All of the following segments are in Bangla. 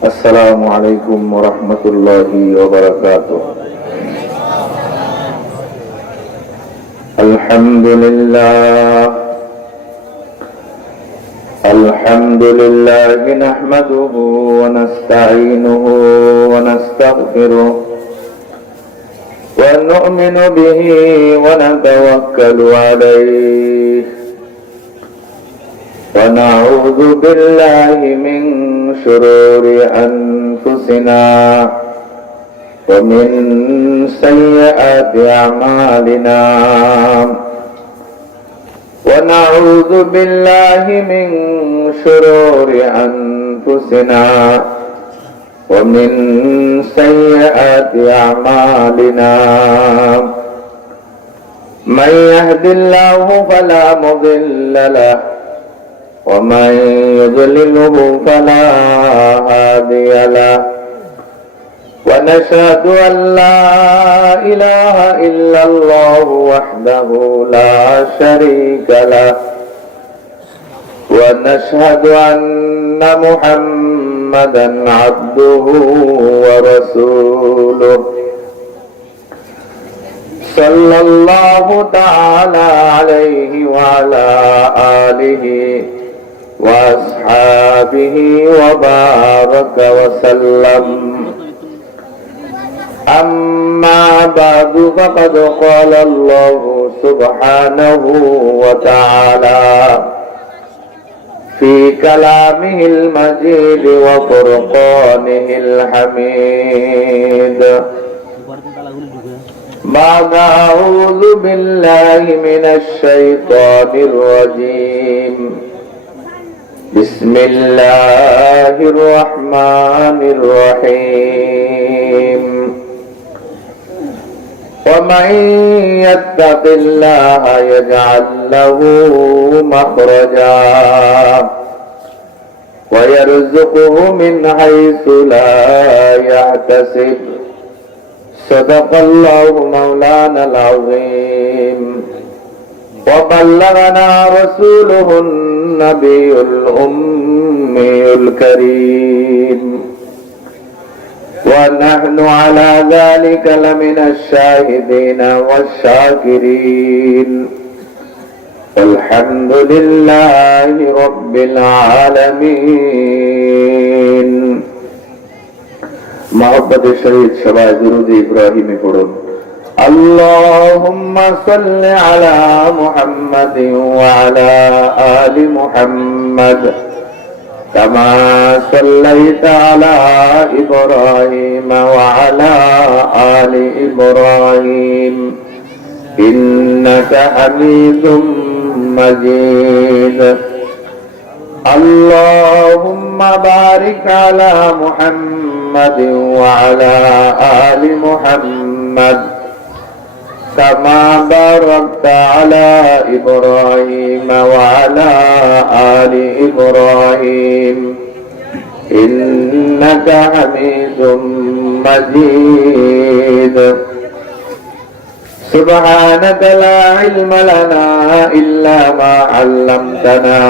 السلام عليكم ورحمة الله وبركاته. الحمد لله نحمده ونستعينه ونستغفره ونؤمن به ونتوكل عليه ونعوذ بالله من شرور أنفسنا ومن سيئات أعمالنا ونعوذ بالله من شرور أنفسنا ومن سيئات أعمالنا من يهد الله فلا مضل له ومن يضلله فلا هادي له ونشهد أن لا إله إلا الله وحده لا شريك له ونشهد أن محمدا عبده ورسوله صلى الله تعالى عليه وعلى آله وأصحابه وبارك وسلم. أما بعد فقد قال الله سبحانه وتعالى في كلامه المجيد وفرقانه الحميد بعد أعوذ بالله من الشيطان الرجيم بسم الله الرحمن الرحيم ومن يتق الله يجعل له مخرجا ويرزقه من حيث لا يحتسب صدق الله مولانا العظيم وبلغنا رسوله النبي الأمي الكريم ونحن على ذلك لمن الشاهدين والشاكرين والحمد لله رب العالمين. محبت الشهيد شباب درود إبراهيم قرون. اللهم صل على محمد وعلى آل محمد كما صليت على إبراهيم وعلى آل إبراهيم إنك حميد مجيد. اللهم بارك على محمد وعلى آل محمد كما باركت على إبراهيم وعلى آل إبراهيم إنك حميد مجيد. سبحانك لا علم لنا إلا ما علمتنا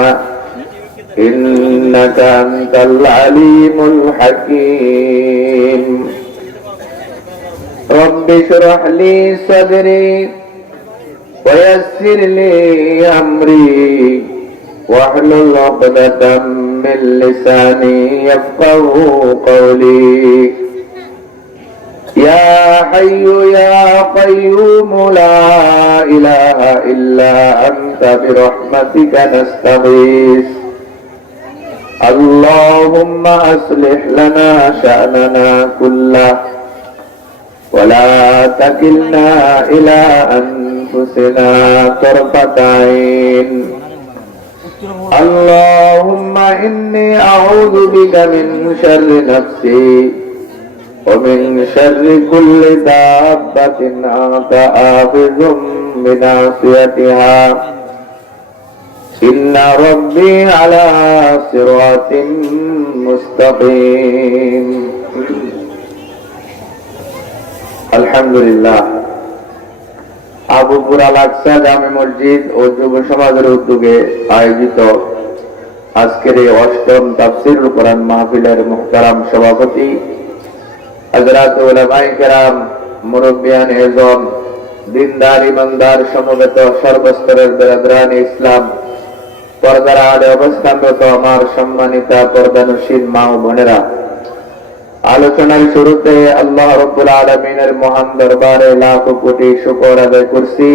إنك أنت العليم الحكيم. رب اشرح لي صدري ويسر لي أمري واحلل عقدة من لساني يفقهوا قولي. يا حي يا قيوم لا إله إلا أنت برحمتك نستغيث. اللهم أصلح لنا شأننا كله ولا تكلنا إلى أنفسنا طرفة عين. اللهم إني أعوذ بك من شر نفسي ومن شر كل دابة أنت آخذ بناصيتها إن ربي على صراط مستقيم. আলহামদুলিল্লাহ আবুপুর আল আকসা জামে মসজিদ ও যুব সমাজের উদ্যোগে আয়োজিত আজকের এই অষ্টম তাফসীরুল কোরআন মাহফিলের মুহতারাম সভাপতি হযরত উলামায়ে কেরাম, মুরব্বিয়ান এজম, দিনদার ইমানদার সমবেত সর্বস্তরের বিরাদরান ইসলাম, পর্দার আড়ে অবস্থানরত আমার সম্মানিতা পর্দানুশীল মা ও বোনেরা, আলোচনার শুরুতে আল্লাহ রাব্বুল আলামিনের মহান দরবারে লাখ কোটি শুকর আদায় করছি,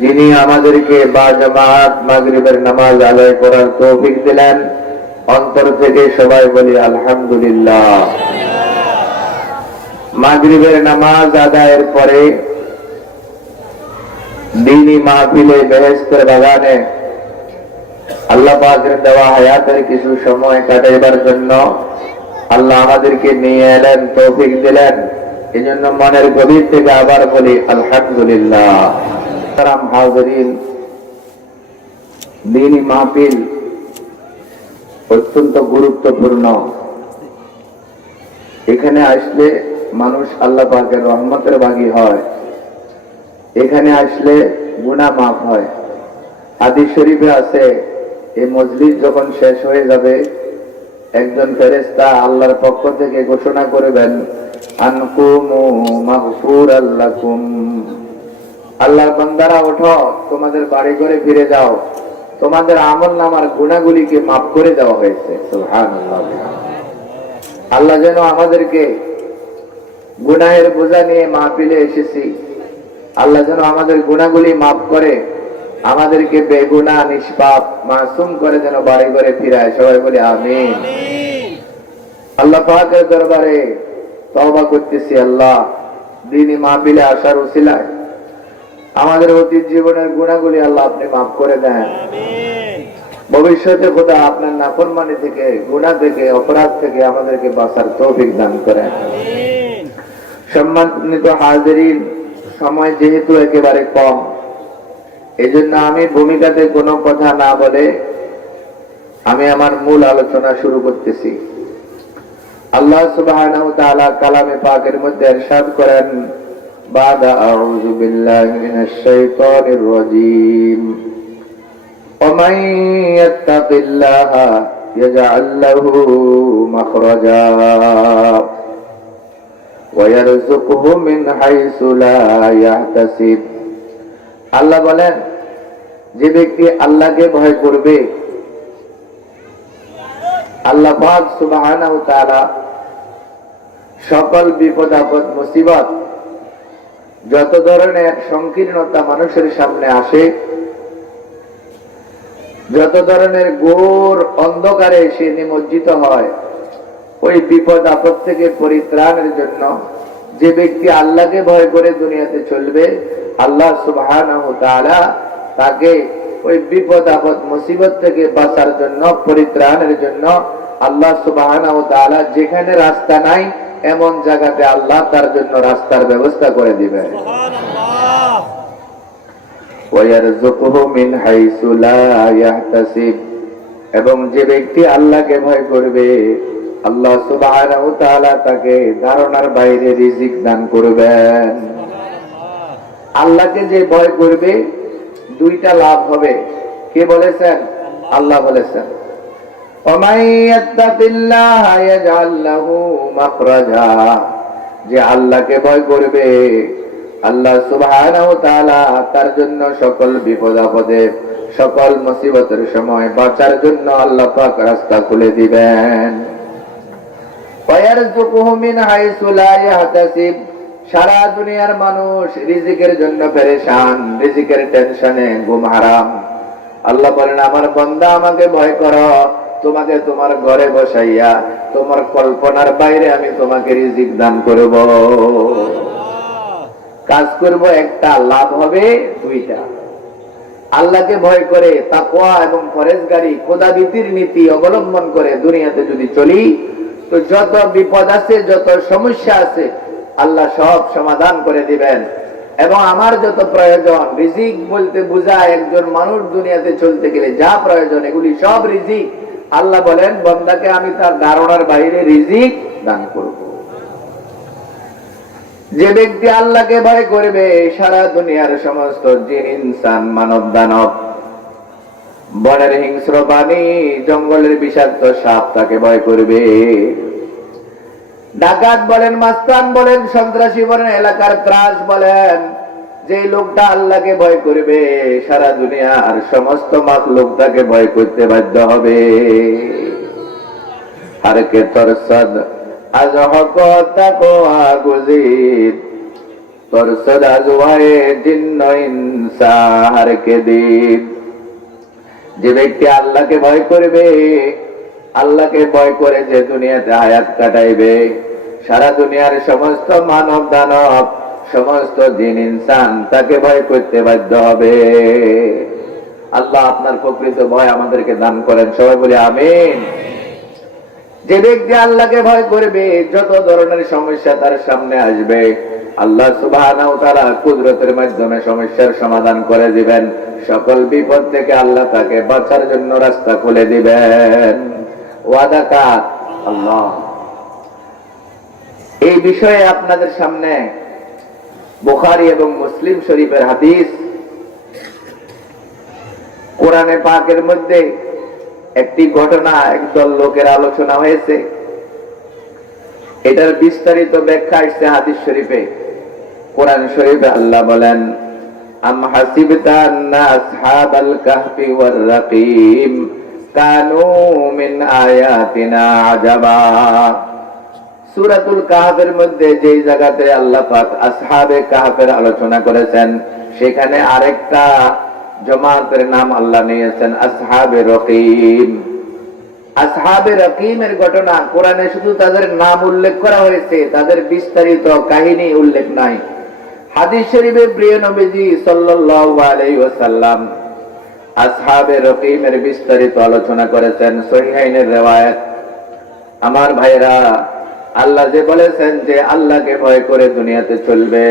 যিনি আমাদেরকে বা জামাত মাগরিবের নামাজ আদায় করার তৌফিক দিলেন। অন্তর থেকে সবাই বলি আলহামদুলিল্লাহ। মাগরিবের নামাজ আদায়ের পরে দ্বীনি মাহফিলে বেহেশতের বাগানে আল্লাহ পাকের দেওয়া হায়াতের কিছু সময় কাটাইবার জন্য আল্লাহ আমাদেরকে নিয়ে এলেন, তৌফিক দিলেন। এজন্য মনের গভীর থেকে আবার বলি আলহামদুলিল্লাহ। হাজিরিন, দ্বীনি মাহফিল অত্যন্ত গুরুত্বপূর্ণ। এখানে আসলে মানুষ আল্লাহ পাকের রহমতের ভাগী হয়। এখানে আসলে গুনাহ মাফ হয়। হাদিস শরীফে আছে, এই মজলিস যখন শেষ হয়ে যাবে, একজন ফেরেশতা আল্লাহর পক্ষ থেকে ঘোষণা করবেন, আনকুমু মাগফুরাল লাকুম। আল্লাহর বান্দারা ওঠো, তোমাদের বাড়ি ঘরে ফিরে যাও, তোমাদের আমলনামার গুনাহগুলিকে মাফ করে দেওয়া হয়েছে। সুবহানাল্লাহ। আল্লাহ যেন আমাদেরকে গুনাহের বোঝা নিয়ে মাহফিলে এসেছি, আল্লাহ যেন আমাদের গুনাহগুলি মাফ করে আমাদেরকে বেগুনাহ নিষ্পাপ মাসুম করে যেন বাড়ি ঘরে ফিরায়। সবাই বলি আমিন। আল্লাহ পাকের দরবারে তওবা করতেছি, আল্লাহ দ্বীনি মাহফিলে আসার উসিলায় আমাদের অতীত জীবনের গুনাহগুলি আল্লাহ আপনি মাফ করে দেন। ভবিষ্যতে খোদা আপনার নাফরমানি থেকে, গুনাহ থেকে, অপরাধ থেকে আমাদেরকে বাঁচার তৌফিক দান করেন। সম্মানিত হাজিরিন, সময় যেহেতু একেবারে কম, এজন্য আমি ভূমিকাতে কোনো কথা না বলে আমি আমার মূল আলোচনা শুরু করতেছি। আল্লাহ সুবহানাহু ওয়া তাআলা কালামে পাকের মধ্যে ইরশাদ করেন, বাদা আউযু বিল্লাহি মিনাশ শাইতানির রাজীম, ওয়া মান ইয়াত্তাকিল্লাহা ইয়াজআল লাহু মাখরাজা ওয়া ইয়ারযুকহু মিন হাইসু লা ইয়াহতাসিব। আল্লাহ বলেন, যে ব্যক্তি আল্লাহকে ভয় করবে, আল্লাহ পাক সুবহানাহু ওয়া তাআলা সকল বিপদ আপদ মুসিবত, যত ধরনের সংকীর্ণতা মানুষের সামনে আসে, যত ধরনের ঘোর অন্ধকারে সে নিমজ্জিত হয়, ওই বিপদ আপদ থেকে পরিত্রাণের জন্য যে ব্যক্তি আল্লাহকে ভয় করে দুনিয়াতে চলবে, আল্লাহ সুবহানাহু ওয়া তাআলা তাকে ওই বিপদ আপদ মুসিবত থেকে বাঁচার জন্য, পরিত্রাণের জন্য আল্লাহ সুবহানাহু ওয়া তাআলা যেখানে রাস্তা নাই এমন জায়গাতে আল্লাহ তার জন্য রাস্তার ব্যবস্থা করে দিবেন। সুবহানাল্লাহ। ওয়া ইয়ারযুকুহু মিন হাইসু লা ইয়াহতাসিব। এবং যে ব্যক্তি আল্লাহকে ভয় করবে, আল্লাহ সুবহানাহু ওয়া তাআলা তাকে ধারণার বাইরে রিজিক দান করবেন। আল্লাহকে যে ভয় করবে, দুইটা লাভ হবে। কে বলেছেন? আল্লাহ বলেছেন, ওয়া মান ইয়াত্তাকিল্লাহা ইয়াজআল লাহু মাখরাজা। যে আল্লাহকে ভয় করবে, আল্লাহ সুবহানাহু ওয়া তাআলা তার জন্য সকল বিপদ আপদে, সকল মুসিবতের সময় বাঁচার জন্য আল্লাহ পাক রাস্তা খুলে দিবেন। ওয়া ইয়ারযুকুহু মিন হাইসু লা ইয়াহতাসিব। সারা দুনিয়ার মানুষ রিজিকের জন্য পেরেশান, রিজিকের টেনশনে ঘুম হারাম। আল্লাহ বলেন, আমার বান্দা আমাকে ভয় করো, তোমাকে তোমার ঘরে বসাইয়া তোমার কল্পনার বাইরে আমি তোমাকে রিজিক দান করব। কাজ করব একটা, লাভ হবে দুইটা। আল্লাহকে ভয় করে তাকওয়া এবং পরেজগারি, খোদাভীতির নীতি অবলম্বন করে দুনিয়াতে যদি চলি, তো যত বিপদ আছে, যত সমস্যা আছে, আল্লাহ সব সমাধান করে দিবেন। এবং আমার যত প্রয়োজন, রিজিক বলতে বোঝায় একজন মানুষ দুনিয়াতে চলতে গেলে যা প্রয়োজন, এগুলি সব রিজিক। আল্লাহ বলেন, বান্দাকে আমি তার ধারণার বাইরে রিজিক দান করব। যে ব্যক্তি আল্লাহকে ভয় করবে, সারা দুনিয়ার সমস্ত জিন ইনসান মানব দানব বনের হিংস্র প্রাণী, জঙ্গলের বিষাক্ত সাপ তাকে ভয় করবে। ডাকাত বলেন, মাস্তান বলেন, সন্ত্রাসী বলেন, এলাকার ত্রাস বলেন, যে লোকটা আল্লাহকে ভয় করবে সারা দুনিয়ার সমস্ত মাখলুক তাকে ভয় করতে বাধ্য হবে। হারকে তরসদ আজ হক তাকওয়া গুজির, তরসদ আজ ওয়ায়ে জিন্ন ইনসা হারকে দিন। যে ব্যক্তি আল্লাহকে ভয় করবে, আল্লাহকে ভয় করে যে দুনিয়াতে হায়াত কাটাইবে, সারা দুনিয়ার সমস্ত মানব দানব, সমস্ত জিন ইনসান তাকে ভয় করতে বাধ্য হবে। আল্লাহ আপনার প্রকৃত ভয় আমাদেরকে দান করেন, সবাই বলে আমিন। যে ব্যক্তি আল্লাহকে ভয় করবে, যত ধরনের সমস্যা তার সামনে আসবে, আল্লাহ সুবহানাহু ওয়া তাআলা কুদরতের মাধ্যমে সমস্যার সমাধান করে দিবেন। সকল বিপদ থেকে আল্লাহ তাকে বাঁচার জন্য রাস্তা খুলে দিবেন। ওয়াদা কার? আল্লাহ। এই বিষয়ে আপনাদের সামনে বুখারী এবং মুসলিম শরীফের হাদিস, কোরআনে পাকের মধ্যে একটি ঘটনা, একদল লোকের আলোচনা হয়েছে। এটার বিস্তারিত ব্যাখ্যা আসছে হাদিস শরীফে। কোরআন শরীফে আল্লাহ বলেন, আম হাসিবতা আন্না আসহাবাল কাহফি ওয়ার রাকিম কানু মিন আয়াতিনা আজাবা। সূরাতুল কাহফের মধ্যে যেই জায়গাতে আল্লাহ পাক আসহাবে কাহফের আলোচনা করেছেন, সেখানে আরেকটা জামাতের নাম আল্লাহ নিয়েছেন আসহাবে রকিম। আসহাবে রকিমের ঘটনা কোরআনে শুধু তাদের নাম উল্লেখ করা হয়েছে, তাদের বিস্তারিত কাহিনী উল্লেখ নাই। হাদিস শরীফে প্রিয় নবীজি সাল্লাল্লাহু আলাইহি ওয়াসাল্লাম আসহাবে রকিমের বিস্তারিত আলোচনা করেছেন, সহিহাইনের riwayat। আমার ভাইরা, আল্লাহ যে বলেছেন যে আল্লাহকে ভয় করে দুনিয়াতে চলবে,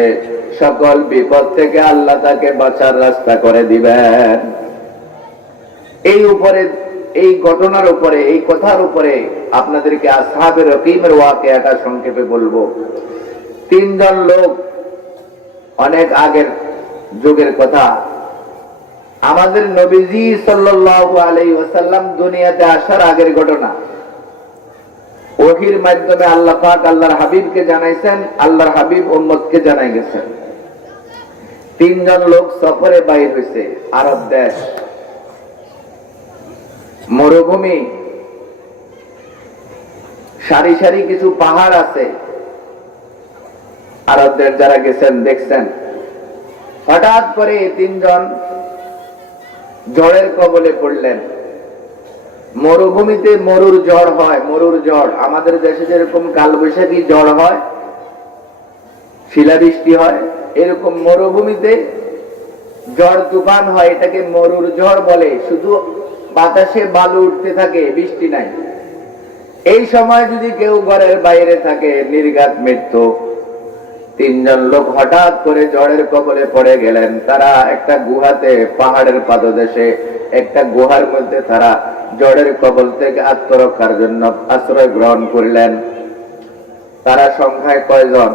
সকল বিপদ থেকে আল্লাহ তাকে বাঁচার রাস্তা করে দিবেন। এই ঘটনার উপরে, এই কথার উপরে আপনাদেরকে আসহাবে রকিমের ওয়াকিয়াটা সংক্ষেপে বলবো। তিনজন লোক, অনেক আগের যুগের কথা, আমাদের নবীজি সাল্লাল্লাহু আলাইহি ওয়াসাল্লাম দুনিয়াতে আসার আগের ঘটনা। ওহীর মাধ্যমে আল্লাহ পাক আল্লাহর হাবিবকে জানাইছেন, আল্লাহর হাবিব উম্মতকে জানাই গেছেন। তিনজন লোক সফরে বাইর হয়েছে আরব দেশ, মরুভূমি, সারি সারি কিছু পাহাড় আছে। আরবদের যারা গেছেন দেখছেন, হঠাৎ করে তিনজন ঝড়ের কবলে পড়লেন। মরুভূমিতে মরুর ঝড় হয়, মরুর ঝড়। আমাদের দেশে যেরকম কালবৈশাখী ঝড় হয়, শিলাবৃষ্টি হয়, এরকম মরুভূমিতে ঝড় তুফান হয়, এটাকে মরুর ঝড় বলে। শুধু বাতাসে বালু উঠতে থাকে, বৃষ্টি নাই। এই সময় যদি কেউ ঘরের বাইরে থাকে, নির্ঘাত মৃত্যু। তিনজন লোক হঠাৎ করে ঝড়ের কবলে পড়ে গেলেন। তারা একটা গুহাতে, পাহাড়ের পাদদেশে একটা গুহার মধ্যে তারা ঝড়ের কবল থেকে আত্মরক্ষার জন্য আশ্রয় গ্রহণ করলেন। তারা সংখ্যায় কয়জন?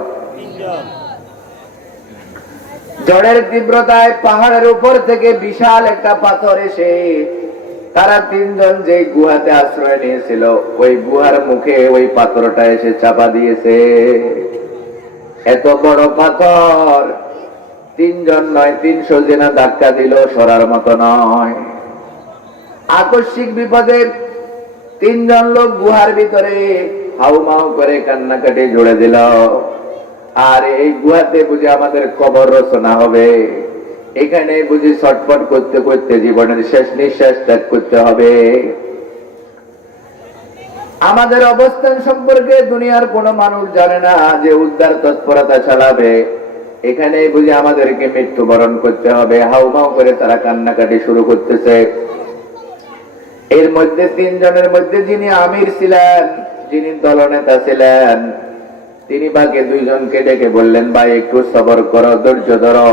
ঝড়ের তীব্রতায় পাহাড়ের উপর থেকে বিশাল একটা পাথর এসে তারা তিনজন যে গুহাতে আশ্রয় নিয়েছিল, ওই গুহার মুখে ওই পাথরটা এসে চাপা দিয়েছে। এত বড় পাথর, তিনজন নয় 300 জনা ধাক্কা দিল, সরার মতো নয়। আকস্মিক বিপদে তিনজন লোক গুহার ভিতরে হাউমাউ করে কান্নাকাটি জুড়ে দিল। আর এই গুহাতে বুঝি আমাদের কবর রচনা হবে, এখানে বুঝি ছটফট করতে করতে জীবনের শেষ নিঃশ্বাস ত্যাগ করতে হবে। আমাদের অবস্থান সম্পর্কে দুনিয়ার কোনো মানুষ জানে না, যে উদ্ধার তৎপরতা চালাবে। এখানে বুঝি আমাদেরকে মৃত্যুবরণ করতে হবে। হাউমাউ করে তারা কান্নাকাটি শুরু করতেছে। এর মধ্যে তিনজনের মধ্যে যিনি আমির ছিলেন, যিনি দলনেতা ছিলেন, তিনি বাকি দুইজনকে ডেকে বললেন, ভাই একটু সবর করো, ধৈর্য ধরো,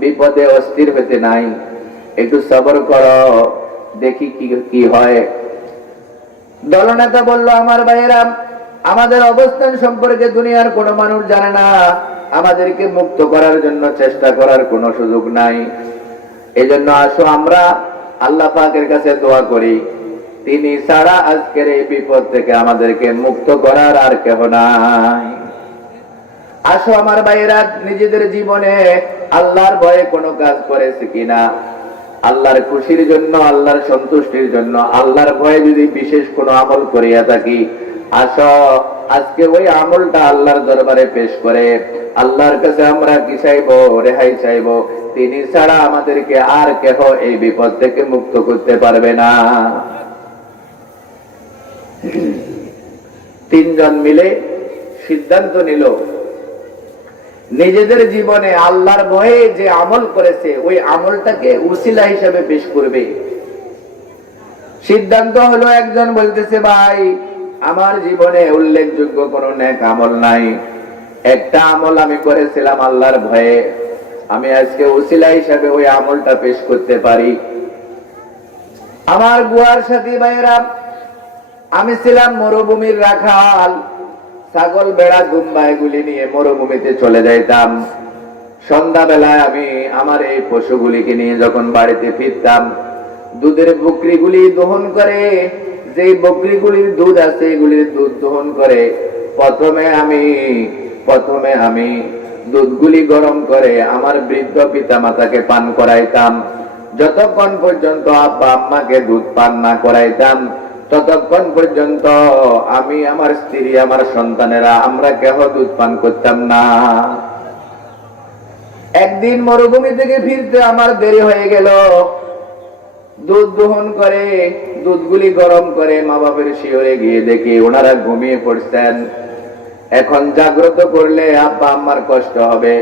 বিপদে অস্থির হতে নাই, একটু সবর করো, দেখি কি হয়। দলনেতা বলল, আমার ভাইয়েরা, আমাদের অবস্থান সম্পর্কে দুনিয়ার কোনো মানুষ জানে না, আমাদেরকে মুক্ত করার জন্য চেষ্টা করার কোনো সুযোগ নাই। এজন্য আসো আমরা আল্লাহ পাকের কাছে দোয়া করি, তিনি ছাড়া আজকের এই বিপদ থেকে আমাদেরকে মুক্ত করার আর কেহ নাই। আসো আমার ভাইয়েরা, নিজেদের জীবনে আল্লাহর ভয়ে কোনো কাজ করেছে কিনা, আল্লাহর খুশির জন্য, আল্লাহর সন্তুষ্টির জন্য আল্লাহর ভয়ে যদি বিশেষ কোনো আমল করিয়া থাকি, আসো আজকে ওই আমলটা আল্লাহর দরবারে পেশ করে আল্লাহর কাছে আমরা কি চাইবো? রেহাই চাইবো। তিনি ছাড়া আমাদেরকে আর কেহ এই বিপদ থেকে মুক্ত করতে পারবে না। তিনজন মিলে সিদ্ধান্ত নিল, নিজেদের জীবনে আল্লাহর ভয়ে যে আমল করেছে ওই আমলটাকে উসিলা হিসাবে পেশ করবে। সিদ্ধান্ত হলো, একজন বলতেছে, ভাই আমার জীবনে উল্লেখযোগ্য কোনো নেক আমল নাই, একটা আমল আমি করেছিলাম আল্লাহর ভয়ে, আমি আজকে উসিলা হিসাবে ওই আমলটা পেশ করতে পারি। আমার গুয়ার সাথী ভাইরা, আমি ছিলাম মরুভূমির রাখাল, ছাগল বেড়া দুম্বা এগুলি নিয়ে মরুভূমিতে চলে যাইতাম। সন্ধ্যাবেলায় আমি আমার এই পশুগুলিকে নিয়ে যখন বাড়িতে ফিরতাম, দুধের বকরিগুলি দহন করে, যে বকরিগুলির দুধ আছে এগুলির দুধ দহন করে প্রথমে আমি দুধগুলি গরম করে আমার বৃদ্ধ পিতা মাতাকে পান করাইতাম। যতক্ষণ পর্যন্ত আব্বা আম্মাকে দুধ পান না করাইতাম, ততক্ষণ পর্যন্ত আমি, আমার স্ত্রী, আমার সন্তানেরা আমরা কেহ দুধ পান করতাম না। একদিন মরুভূমি থেকে ফিরতে আমার দেরি হয়ে গেল। দুধ দহন করে, দুধগুলি গরম করে মা বাপের শিয়রে গিয়ে দেখি ওনারা ঘুমিয়ে পড়ছেন। এখন জাগ্রত করলে আব্বা আম্মার কষ্ট হবে।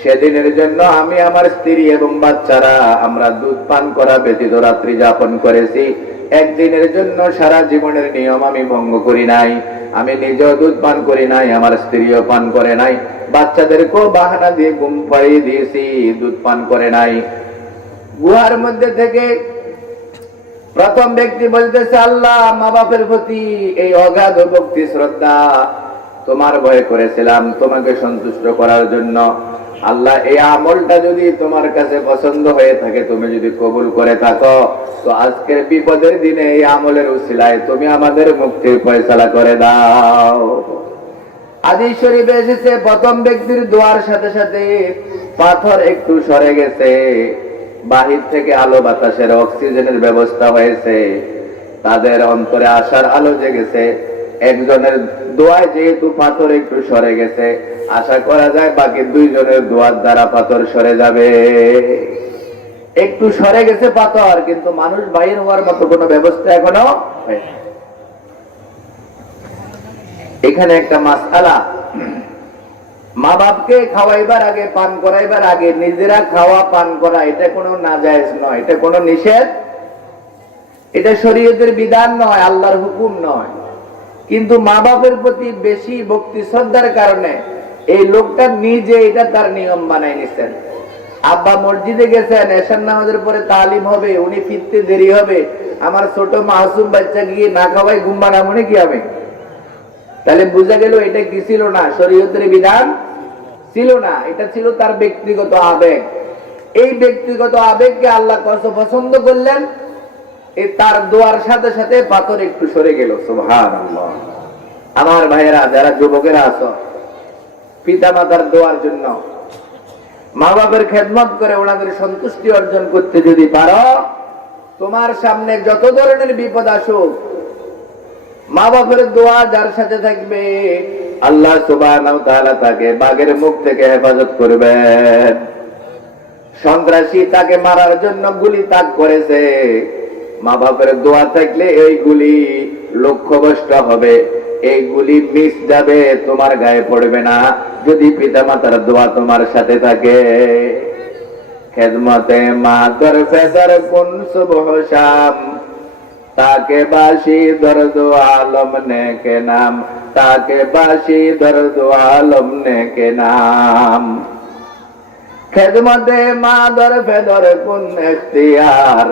সেদিনের জন্য আমি, আমার স্ত্রী এবং বাচ্চারা আমরা দুধ পান করা ব্যতীত রাত্রি যাপন করেছি। একদিনের জন্য সারা জীবনের নিয়ম আমি ভঙ্গ করি নাই। আমি নিজেও দুধ পান করি নাই, আমার স্ত্রীও পান করে নাই, বাচ্চাদেরকেও বাহানা দিয়ে ঘুম পাড়িয়ে দিয়েছি, দুধ পান করে নাই। গুহার মধ্যে থেকে প্রথম ব্যক্তি বলতেছে, আল্লাহ মা বাপের প্রতি এই অগাধ ভক্তি শ্রদ্ধা তোমার ভয়ে করেছিলাম তোমাকে সন্তুষ্ট করার জন্য। আল্লাহ এই আমলটা যদি তোমার কাছে পছন্দ হয়ে থাকে, তুমি যদি কবুল করে থাকো, তো আজকের বিপদের দিনে এই আমলের উসিলায় তুমি আমাদের মুক্তির ফয়সালা করে দাও। হাদিস শরীফে এসেছে, প্রথম ব্যক্তির দোয়ার সাথে সাথে পাথর একটু সরে গেছে, বাহির থেকে আলো বাতাসের অক্সিজেনের ব্যবস্থা হয়েছে, তাদের অন্তরে আশার আলো জেগেছে। একজনের দোয়ায় যেহেতু পাথর একটু সরে গেছে, আশা করা যায় বাকি দুইজনের দোয়ার দ্বারা পাথর সরে যাবে। একটু সরে গেছে পাথর, কিন্তু মানুষ বাহির হওয়ার মতো কোনো ব্যবস্থা এখনো হয়নি। এখানে একটা মাসআলা, মা বাপকে খাওয়াইবার আগে, পান করাইবার আগে নিজেরা খাওয়া পান করা এটা কোনো নাজায়েজ নয়, এটা কোনো নিষেধ, এটা শরীয়তের বিধান নয়, আল্লাহর হুকুম নয়। কিন্তু মা বাপের প্রতি বেশি ভক্তি শ্রদ্ধার কারণে এই লোকটা নিজে এটা তার নিয়ম বানাই নিছেন। আব্বা মসজিদে গেছেন, এশার নামাজের পরে তালিম হবে, উনি ফিরতে দেরি হবে, আমার ছোট মাসুম বাচ্চা গিয়ে না খাওয়াই ঘুম বানাবো নাকি আমি? তাহলে বোঝা গেল এটা কি ছিল না, শরীয়তের বিধান ছিল না, এটা ছিল তার ব্যক্তিগত আবেগ। এই ব্যক্তিগত আবেগকে আল্লাহ কত পছন্দ করলেন, এই তার দোয়ার সাথে সাথে পাথর একটু সরে গেল। সুবহানাল্লাহ। আমার ভাইয়েরা, যারা যুবকেরা আছো, পিতা মাতার দোয়ার জন্য, মা বাবার খেদমত করে ওনাদের সন্তুষ্টি অর্জন করতে যদি পারো, তোমার সামনে যত ধরনের বিপদ আসুক, মা বাপের দোয়া যার সাথে থাকবে, আল্লাহ সুবহানাহু ওয়া তাআলা তাকে বাঘের মুখ থেকে হেফাজত করবেন। সন্ত্রাসী তাকে মারার জন্য গুলি তাক করেছে, মা বাপের দোয়া থাকলে এই গুলি লক্ষ্যভ্রষ্ট হবে, এই গুলি মিস যাবে, তোমার গায়ে পড়বে না, যদি পিতা মাতার দোয়া তোমার সাথে থাকে। খেদমতে মা দর ফেদর কোন সুবহ শাম, তাকে বাসি দর্দ আলম নে কে নাম, তাকে বাসি দর্দ আলম নে কে নাম। খেদমতে মা দর ফেদর কোন ইখতিয়ার,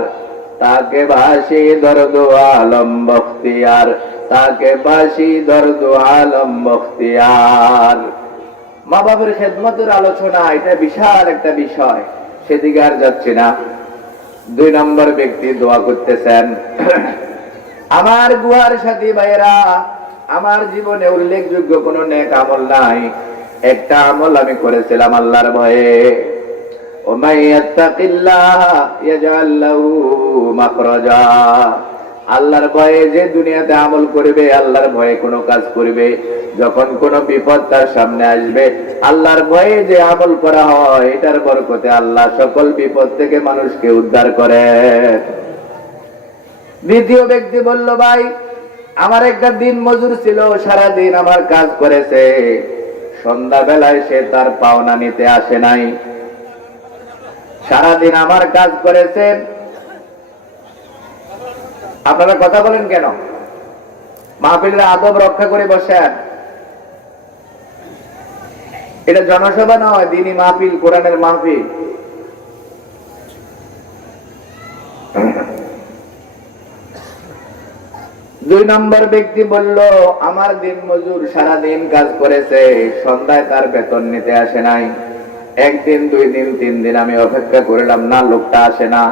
তাকে বাসি দর্দ আলম বখতিয়ার, তাকে বাসি দর্দ আলম বখতিয়ার। মা বাবার খেদমতের আলোচনা এটা বিশাল একটা বিষয়, সেদিকে আর যাচ্ছি না। দুই নম্বর ব্যক্তি দোয়া করতেছেন, আমার গুহার সাথী ভাইয়েরা, আমার জীবনে উল্লেখযোগ্য কোন নেক আমল নাই, একটা আমল আমি করেছিলাম আল্লাহর ভয়ে। ওমাই ইয়াত্তাকিল্লাহ ইয়াজআল লাহু মাখরাজা। আল্লাহর ভয়ে যে দুনিয়াতে আমল করবে, আল্লাহর ভয়ে কোনো কাজ করবে, যখন কোন বিপদ তার সামনে আসবে, আল্লাহর ভয়ে যে আমল করা হয়, এটার বরকতে আল্লাহ সকল বিপদ থেকে মানুষকে উদ্ধার করে। দ্বিতীয় ব্যক্তি বলল, ভাই আমার একটা দিন মজুর ছিল, সারাদিন আমার কাজ করেছে, সন্ধ্যা বেলায় সে তার পাওনা নিতে আসে নাই। সারাদিন আমার কাজ করেছে। আপনারা কথা বলেন কেন? মাহফিলের আদব রক্ষা করে বসেন। এটা জনসভা নয়, দিনী মাহফিল, কোরআনের মাহফিল। দুই নম্বর ব্যক্তি বলল, আমার দিন মজুর সারাদিন কাজ করেছে, সন্ধ্যায় তার বেতন নিতে আসে নাই। একদিন, দুই দিন, তিন দিন আমি অপেক্ষা করলাম না, লোকটা আসে না।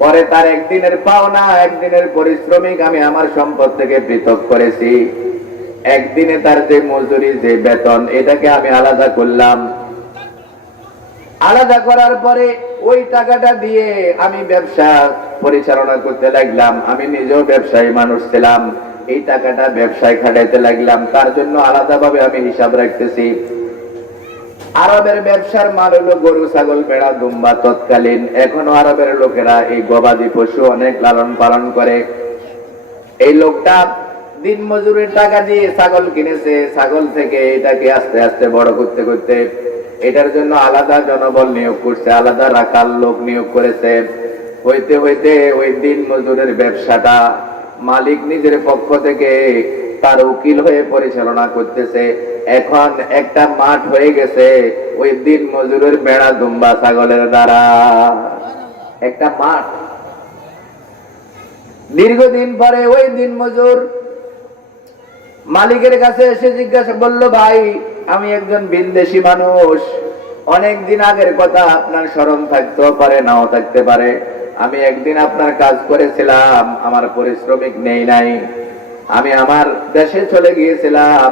পরে তার একদিনের পাওনা, একদিনের পরিশ্রমিক আমি আমার সম্পদ থেকে পৃথক করেছি। একদিনে তার যে মজুরি, যে বেতন, এটাকে আমি আলাদা করলাম। আলাদা করার পরে ওই টাকাটা দিয়ে আমি ব্যবসা পরিচালনা করতে লাগলাম। আমি নিজেও ব্যবসায়ী মানুষ ছিলাম, এই টাকাটা ব্যবসায় খাটাইতে লাগলাম। তার জন্য আলাদাভাবে আমি হিসাব রাখতেছি। আরবের ব্যবসার মাল হলো গরু, ছাগল, ভেড়া, দুম্বা। তৎকালীন, এখনো আরবের লোকেরা এই গবাদি পশু অনেক লালন পালন করে। এই লোকটা দিন মজুরের টাকা দিয়ে ছাগল কিনেছে, ছাগল থেকে এটাকে আস্তে আস্তে বড় করতে করতে এটার জন্য আলাদা জনবল নিয়োগ করছে, আলাদা রাখাল লোক নিয়োগ করেছে। হইতে হইতে ওই দিন মজুরের ব্যবসাটা মালিক নিজের পক্ষ থেকে তার উকিল হয়ে পরিচালনা করতেছে। এখন একটা মাঠ হয়ে গেছে ওই দিন মজুরের ভেড়া, দুম্বা, ছাগলের দ্বারা। একটা মাঠ। দীর্ঘদিন পরে ওই দিন মজুর মালিকের কাছে এসে জিজ্ঞাসা বলল, ভাই আমি একজন বিদেশি মানুষ, অনেক দিন আগের কথা, আপনার স্মরণ থাকতেও পারে, নাও থাকতে পারে। আমি একদিন আপনার কাজ করেছিলাম, আমার পরিশ্রমিক নেই নাই, আমি আমার দেশে চলে গিয়েছিলাম,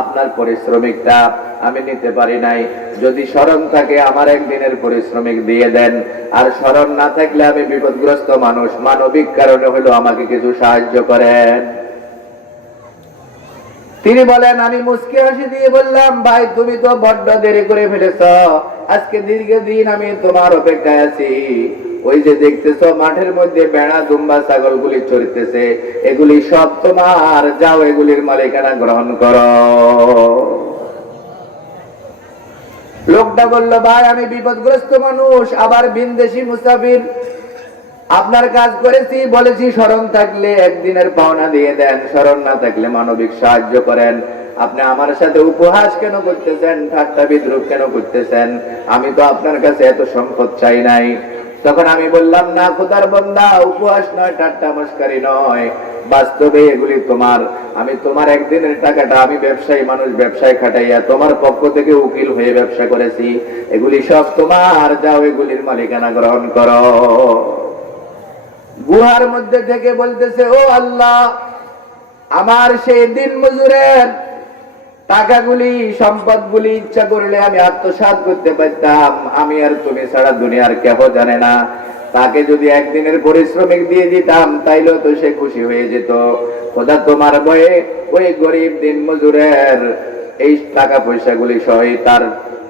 আপনার পরিশ্রমিকটা আমি নিতে পারি নাই। যদি স্মরণ থাকে আমার একদিনের পরিশ্রমিক দিয়ে দেন, আর স্মরণ না থাকলে আমি বিপদগ্রস্ত মানুষ, মানবিক কারণে হলো আমাকে কিছু সাহায্য করেন। তিনি বলেন, আমি মুস্কি হাসি দিয়ে বললাম, ভাই তুমি তো বড্ড দেরি করে ফেলেছ, আজকে দীর্ঘদিন আমি তোমার অপেক্ষায় আছি। ওই যে দেখতেছো মাঠের মধ্যে ভেড়া, দুম্বা, ছাগলগুলি চড়তেছে, এগুলি সব তোমার, যাও এগুলির মালিকানা গ্রহণ করো। লোকটা বলল, ভাই আমি বিপদগ্রস্ত মানুষ, আবার বিনদেশি মুসাফির, আপনার কাজ করেছি, বলেছি স্মরণ থাকলে একদিনের পাওনা দিয়ে দেন, স্মরণ না থাকলে মানবিক সাহায্য করেন। আপনি আমার সাথে উপহাস কেন করতেছেন, ঠাট্টা বিদ্রুপ কেন করতেছেন? আমি তো আপনার কাছে এত সম্পদ চাই নাই। তখন আমি বললাম, না খোদার বান্দা, উপহাস নয়, ঠাট্টা মস্কারি নয়, বাস্তবে এগুলি তোমার। আমি তোমার একদিনের টাকাটা, আমি ব্যবসায়ী মানুষ, ব্যবসায় খাটাইয়া তোমার পক্ষ থেকে উকিল হয়ে ব্যবসা করেছি, এগুলি সব তোমার, যাও এগুলির মালিকানা গ্রহণ করো। গুহার মধ্যে থেকে বলতেছে, ও আল্লাহ, আমার সেই দিন মজুরের টাকাগুলি, সম্পদগুলি ইচ্ছা করলে আমি আত্মসাৎ করতে পারতাম, আমি আর তুমি ছাড়া দুনিয়ার কেহ জানে না। তাকে যদি একদিনের পরিশ্রমিক দিয়ে দিতাম, তাইলেও তো সে খুশি হয়ে যেত। খোদা তোমার ভয়ে ওই গরিব দিন মজুরের এই টাকা পয়সাগুলি সহ তার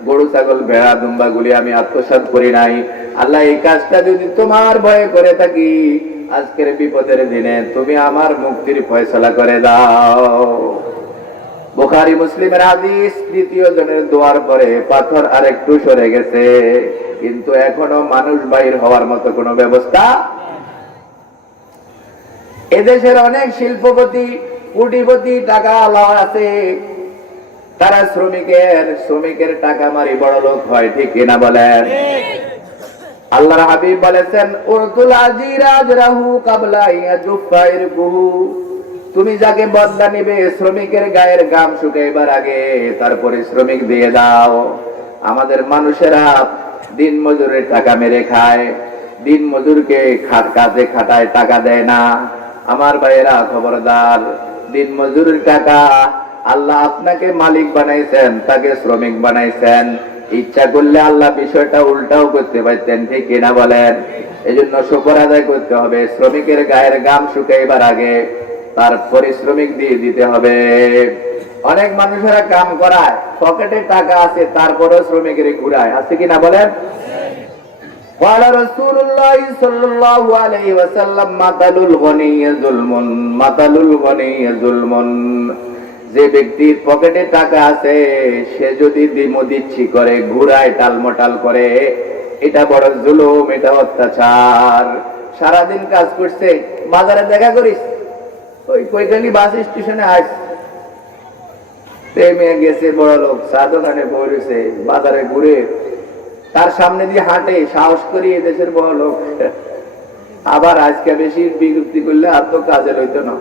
গরু, ছাগল, ভেড়া, দুম্বা গুলি আমি আত্মসাৎ করি নাই। আল্লাহ, এই কাজটা যদি তোমার ভয়ে করে থাকি, আজকের বিপদের দিনে তুমি আমার মুক্তির ফয়সালা করে দাও। বুখারী মুসলিমের হাদিস। দ্বিতীয় জনের দোয়ার পরে পাথর আরেকটু সরে গেছে, কিন্তু এখনো মানুষ বাইর হওয়ার মতো কোনো ব্যবস্থা। এদেশের অনেক শিল্পপতি, কোটিপতি, টাকা আল্লাহ আছে, তারা শ্রমিকের টাকা মারি বড় লোক হয়, ঠিক কিনা বলেন? আল্লাহর হাবিব বলেছেন, উরতুল আজিরা আজরাহু কাবলা ইয়াজুফা ইরকুহু। তুমি যাকে বদলা নিবে, শ্রমিকের গায়ের ঘাম শুকাইবার আগে তার পরিশ্রমিক দিয়ে দাও। আমাদের মানুষেরা দিন মজুরের টাকা মেরে খায়, দিন মজুরকে কাজে খাটায়, টাকা দেয় না। আমার ভাইয়েরা খবরদার, দিন মজুরের টাকা আল্লাহ আপনাকে মালিক বানাইছেন, তাকে শ্রমিক বানাইছেন। ইচ্ছা করলে আল্লাহ বিষয়টা উল্টাও করতে পারতেন, ঠিক কিনা বলেন? এজন্য শুকর আদায় করতে হবে। শ্রমিকের গায়ের ঘাম শুকাইবার আগে তার পারিশ্রমিক দিয়ে দিতে হবে। অনেক মানুষেরা কাম করায়, পকেটে টাকা আছে, তারপরেও শ্রমিকের ঘুরায়, আছে কিনা বলেন? قال رسول الله صلى الله عليه وسلم مثل الغني ظلم مثل الغني ظلم। যে ব্যক্তির পকেটে টাকা আছে সে যদি দিচ্ছি করে, ঘুরায়, টালমটাল করে, এটা বড় জুলুম, এটা অত্যাচার। সারাদিন কাজ করছে, বাজারে দেখা করিস, ওই কৈখালি বাস স্টেশনে আস, মেয়ে গেছে বড় লোক, চা দোকানে বসেছে, বাজারে ঘুরে তার সামনে দিয়ে হাঁটে, সাহস করি এদেশের বড় লোক। আবার আজকে বেশি বিরক্তি করলে আর তো কাজে লইতো না।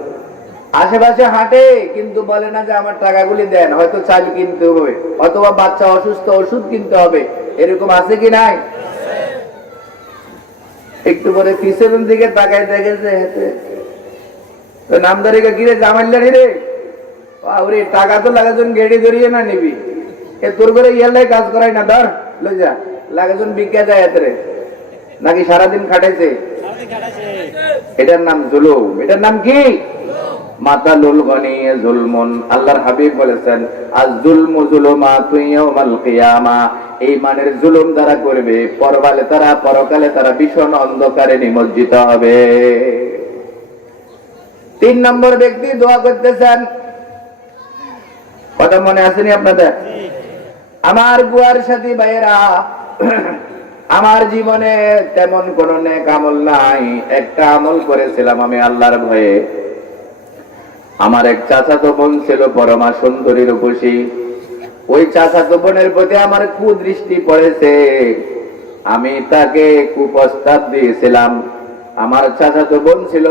আশেপাশে হাঁটে কিন্তু বলে না যে আমার টাকাগুলি দেন, হয়তো চাল কিনতে হবে, অথবা বাচ্চা অসুস্থ, ওষুধ কিনতে হবে। এরকম আছে কি নাই? একটু পরে পিছনের দিকে তাকায় দেখেছে নামদারিকে কিরে জামাইলারি রে, ওরে টাকা তো লাগাজন গেড়ি ধরিয়ে না নিবি, এ তোর করে ইয়ালাই কাজ করাই না, ধর লই যা, লাগাজন বিজ্ঞা যায় এতরে, নাকি সারাদিন খাটাইছে। এটার নাম জুলুম। এটার নাম কি? মাতালুল গনি জুলমুন। আল্লাহর হাবিব বলেছেন, আয-যুলমু যুলুমাতুন ইয়াউমাল কিয়ামা। এই মানের জুলুম যারা করবে, পরকালে তারা ভীষণ অন্ধকারে নিমজ্জিত হবে। 3 নম্বর ব্যক্তি দোয়া করতেছেন, কথা মনে আসেনি আপনাদের? আমার গুয়ার সাথী ভাইয়েরা, আমার জীবনে তেমন কোন নেক আমল নাই। একটা আমল করেছিলাম আমি আল্লাহর ভয়ে। আমার এক চাচাতো বোন ছিল পরমা সুন্দরী রূপসী। ওই চাচাতো বোনের প্রতি আমার কুদৃষ্টি পড়েছে। আমি তাকে কুপ্রস্তাব দিয়েছিলাম। আমার চাচাতো বোন ছিল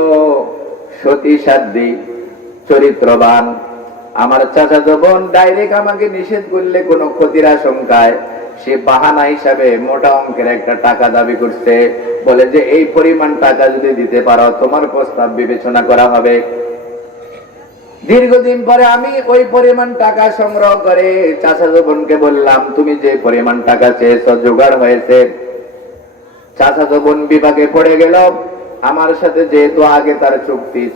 সতী সাধ্বী, চরিত্রবান। আমার চাচাতো বোন ডাইরেক্ট আমাকে নিষেধ করলে কোনো ক্ষতির আশঙ্কায় সে বাহানা হিসাবে মোটা অঙ্কের একটা টাকা দাবি করছে, বলে যে এই পরিমাণ টাকা যদি দিতে পারো তোমার প্রস্তাব বিবেচনা করা হবে। দীর্ঘদিন পরে আমি ওই পরিমাণ টাকা সংগ্রহ করে চাচাতো বোনকে বললাম, তুমি যে পরিমাণ টাকা চেয়েছ জোগাড় হয়েছে। চাচাতো বোন বিভাগে পড়ে গেল। আমার সাথে যেহেতু আগে তার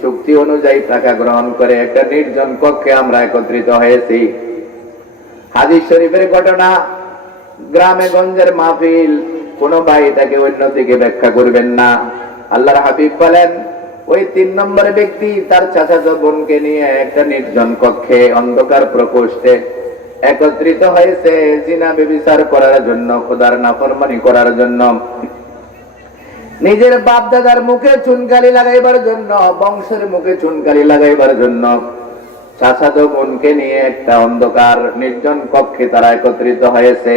চুক্তি অনুযায়ী টাকা গ্রহণ করে একটা নির্জন কক্ষে আমরা একত্রিত হয়েছি। হাদিস শরীফের ঘটনা, গ্রামে গঞ্জের মাহফিল, কোন ভাই এটাকে অন্যদিকে ব্যাখ্যা করবেন না। আল্লাহর হাবিব বলেন, ওই 3 নম্বর ব্যক্তি তার চাচাতো বোনকে নিয়ে একটা নির্জন কক্ষে, অন্ধকার প্রকোষ্ঠে একত্রিত হয়েছে জিনা ব্যভিচার করার জন্য, খোদার নাফরমানি করার জন্য, নিজের বাপ দাদার মুখে চুনকালি লাগাইবার জন্য, বংশের মুখে চুনকালি লাগাইবার জন্য চাচাতো বোনকে নিয়ে একটা অন্ধকার নির্জন কক্ষে তারা একত্রিত হয়েছে।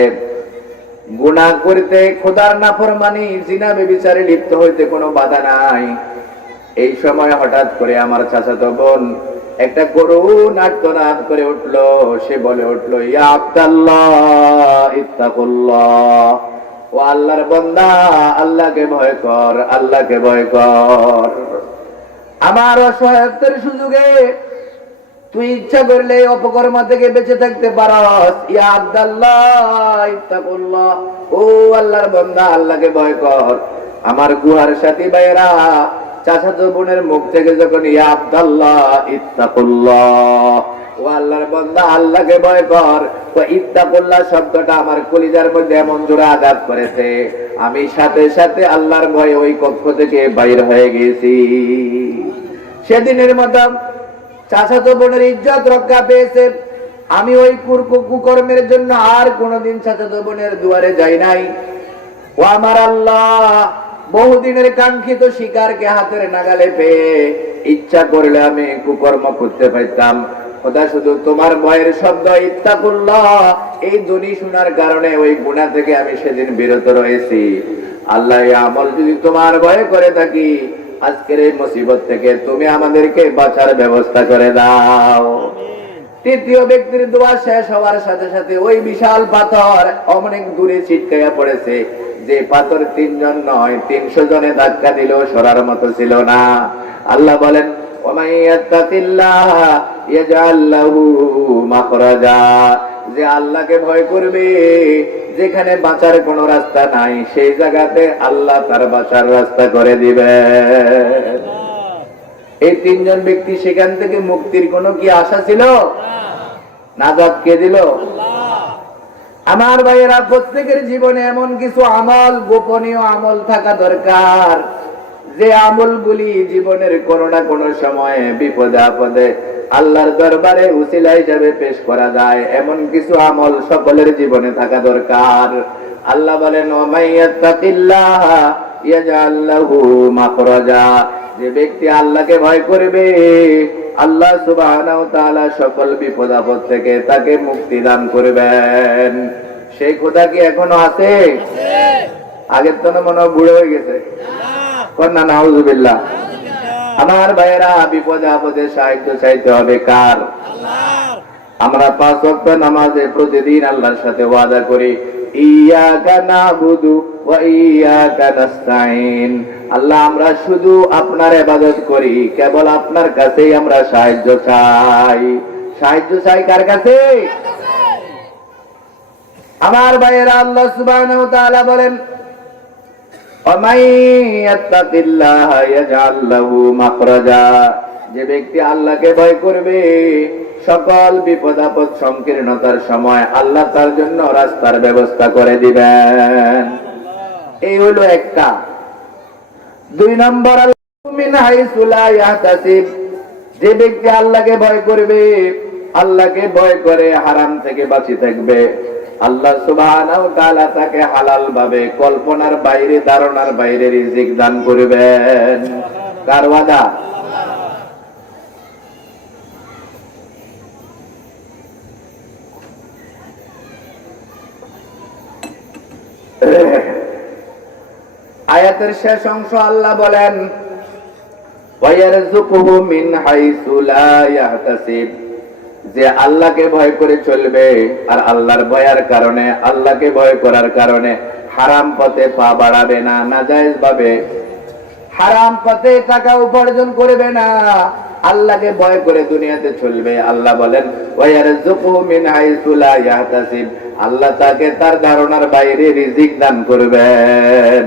গুনাহ করতে, খোদার নাফরমানি, জিনা ব্যভিচারে লিপ্ত হইতে কোনো বাধা নাই। এই সময় হঠাৎ করে আমার চাচাতো বোন একটা করুণ আর্তনাদ করে উঠলো। সে বলে উঠলো, ইয়া আব্দাল্লাহ ইত্তাকুল্লাহ, ও আল্লাহর বান্দা, আল্লাহকে ভয় কর, আল্লাহকে ভয় কর। আমার অসহায়ত্বের সুযোগে তুই ইচ্ছা করলে অপকর্ম থেকে বেঁচে থাকতে পারস। ইয়া আব্দাল্লাহ ইত্তাকুল্লাহ, ও আল্লাহর বান্দা, আল্লাহকে ভয় কর। আমার গুহার সাথী ভাইয়েরা, চাচাতো বোনের মুখ থেকে যখন ইয়া আব্দাল্লাহ ইত্তাকুল্লাহ, ও আল্লাহর বান্দা, আল্লাহকে ভয় কর, তো ইত্তাকুল্লাহ শব্দটা আমার কলিজার মধ্যে এমন জোরে আঘাত করেছে, আমি সাথে সাথে আল্লাহর ভয়ে ওই কক্ষ থেকে বাইর হয়ে গেছি। সেদিনের মতো চাচাতো বোনের ইজ্জত রক্ষা পেয়েছে। আমি ওই কুকর্মের জন্য আর কোনোদিন চাচাতো বোনের দুয়ারে যাই নাই। ও আমার আল্লাহ, বহুদিনের কাঙ্ক্ষিত শিকারকে হাতের নাগালে পেয়ে ইচ্ছা করলে আমি কুকর্ম করতে পারতাম। খোদা, শুধু তোমার ভয়ের শব্দ ইত্তাকুল্লাহ এই ধ্বনি শোনার কারণে ওই গুনাহ থেকে আমি সেদিন বিরত রয়েছি। আল্লাহ, এই আমল যদি তোমার ভয়ে করে থাকি, আজকের এই মুসিবত থেকে তুমি আমাদেরকে বাঁচার ব্যবস্থা করে দাও। তৃতীয় ব্যক্তির দোয়া শেষ হওয়ার সাথে সাথে ওই বিশাল পাথর অনেক দূরে ছিটকাইয়া পড়েছে। যে পাথর 3 জন নয় 300 জনে ধাক্কা দিল সরার মতো ছিল না। আল্লাহ বলেন ওয়ামাই ইয়াত্তাকিল্লাহ ইয়াজআল লাহু মাখরাজা, যে আল্লাহকে ভয় করবে, যেখানে বাঁচার কোনো রাস্তা নাই সেই জায়গাতে আল্লাহ তার বাঁচার রাস্তা করে দিবে। এই 3 জন ব্যক্তি সেখান থেকে মুক্তির কোনো কি আশা ছিল? নাজাত কে দিল? আমার ভাইয়েরা, প্রত্যেকের জীবনে এমন কিছু আমল, গোপনীয় আমল থাকা দরকার, যে আমলগুলি জীবনের কোনো না কোনো সময়ে বিপদে আপদে আল্লাহর দরবারে উসিলা হিসেবে পেশ করা যায়। এমন কিছু আমল সকলের জীবনে থাকা দরকার। আল্লাহ বলেন ওয়ামাই ইয়াত্তাকিল্লাহ ইয়াজআল লাহু মাখরাজা, যে ব্যক্তি আল্লাহকে ভয় করবে আল্লাহ সুবহানাহু ওয়া তাআলা সকল বিপদ আপদ থেকে তাকে মুক্তি দান করবেন। সেই খোদা কি এখনো আছে? আগের তো মনে হয় বুড়ো হয়ে গেছে। কন্যা নাউজুবিল্লাহ। আমার ভাইয়েরা, বিপদে আপদে সাহায্য চাইতে হবে কার? আমরা 5 ওয়াক্ত নামাজে প্রতিদিন আল্লাহর সাথে ওয়াদা করি ইয়াকা নাবুদু ওয়া ইয়াকা নাস্তাইন, আল্লাহ আমরা শুধু আপনার ইবাদত করি, কেবল আপনার কাছেই আমরা সাহায্য চাই। সাহায্য চাই কার কাছে? আমার ভাইয়েরা, আল্লাহ সুবহানাহু ওয়া তাআলা বলেন ওয়ামাই ইয়াত্তাকিল্লাহ ইয়াজআল লাহু মাখরাজা, যে ব্যক্তি আল্লাহকে ভয় করবে সকল বিপদ আপদ সংকীর্ণতার সময় আল্লাহ তার জন্য রাস্তার ব্যবস্থা করে দিবেন। এই হলো একটা। 2 নম্বর, মিন হাইসু লা ইয়াহতাসিব, যে ব্যক্তি আল্লাহকে ভয় করবে, আল্লাহকে ভয় করে হারাম থেকে বাঁচি থাকবে, আল্লাহ সুবহানাহু ওয়া তাআলা তাকে হালাল ভাবে কল্পনার বাইরে, ধারণার বাইরে রিজিক দান করবেন। কার ওয়াদা? আয়াতের শেষ অংশ আল্লাহ বলেন ওয়ায়ারযুকুহু মিন হাইসু লা ইয়াহতাসিব, যে আল্লাহকে ভয় করে চলবে আর আল্লাহর ভয়ের কারণে, আল্লাহকে ভয় করার কারণে হারাম পথে পা বাড়াবে না, নাজায়েজ ভাবে হারাম পথে টাকা উপার্জন করবে না, আল্লাহকে ভয় করে দুনিয়াতে চলবে। আল্লাহ বলেন ওয়ায়ারযুকুহু মিন হাইসু লা ইয়াহতাসিব, আল্লাহ তাকে তার ধারণার বাইরে রিজিক দান করবেন।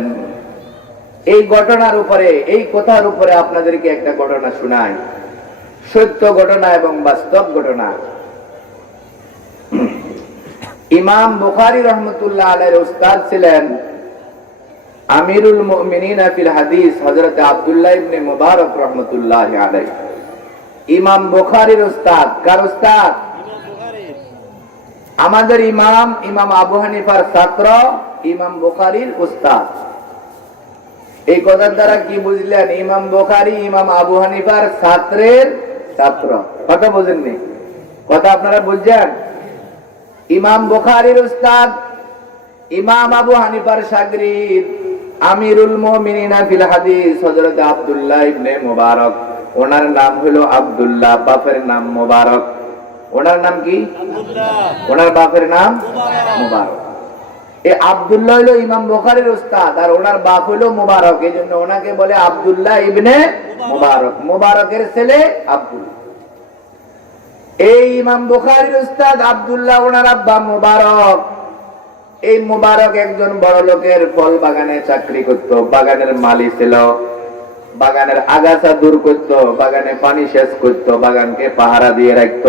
এই ঘটনার উপরে, এই কথার উপরে আপনাদেরকে একটা ঘটনা শোনাই, সত্য ঘটনা এবং বাস্তব ঘটনা। ইমাম বুখারী রাহমাতুল্লাহ আলাইহির উস্তাদ ছিলেন আমিরুল মুমিনিন ফিল হাদিস হযরত আব্দুল্লাহ ইবনে মুবারক রাহমাতুল্লাহি আলাইহি। ইমাম বুখারীর উস্তাদ। কার উস্তাদ? আমাদের ইমাম, ইমাম আবু হানিফার ছাত্র, ইমাম বুখারীর উস্তাদ। এই কথার দ্বারা কি বুঝলেন? ইমাম বুখারী ইমাম আবু হানিফার ছাত্রের ছাত্র। কথা বুঝেননি? কথা আপনারা বুঝছেন? ইমাম বুখারীর উস্তাদ, ইমাম আবু হানিফার শাগরিদ, আমিরুল মুমিনিন ফিল হাদিস হযরত আব্দুল্লাহ ইবনে মুবারক। ওনার নাম হলো আব্দুল্লাহ, বাপের নাম মুবারক। ওনার নাম কি? আব্দুল্লাহ। ওনার বাপের নাম মুবারক। এই আব্দুল্লাহ হলো ইমাম বুখারীর উস্তাদ আর ওনার বাপ হলো মুবারক, এজন্য ওনাকে বলে আব্দুল্লাহ ইবনে মুবারক, মুবারকের ছেলে আব্দুল্লাহ। এই ইমাম বুখারীর উস্তাদ আব্দুল্লাহ, ওনার আব্বা মুবারক। এই মুবারক একজন বড় লোকের ফল বাগানে চাকরি করত, বাগানের মালি ছিল, বাগানের আগাছা দূর করত, বাগানে পানি সেচ করত, বাগানকে পাহারা দিয়ে রাখত।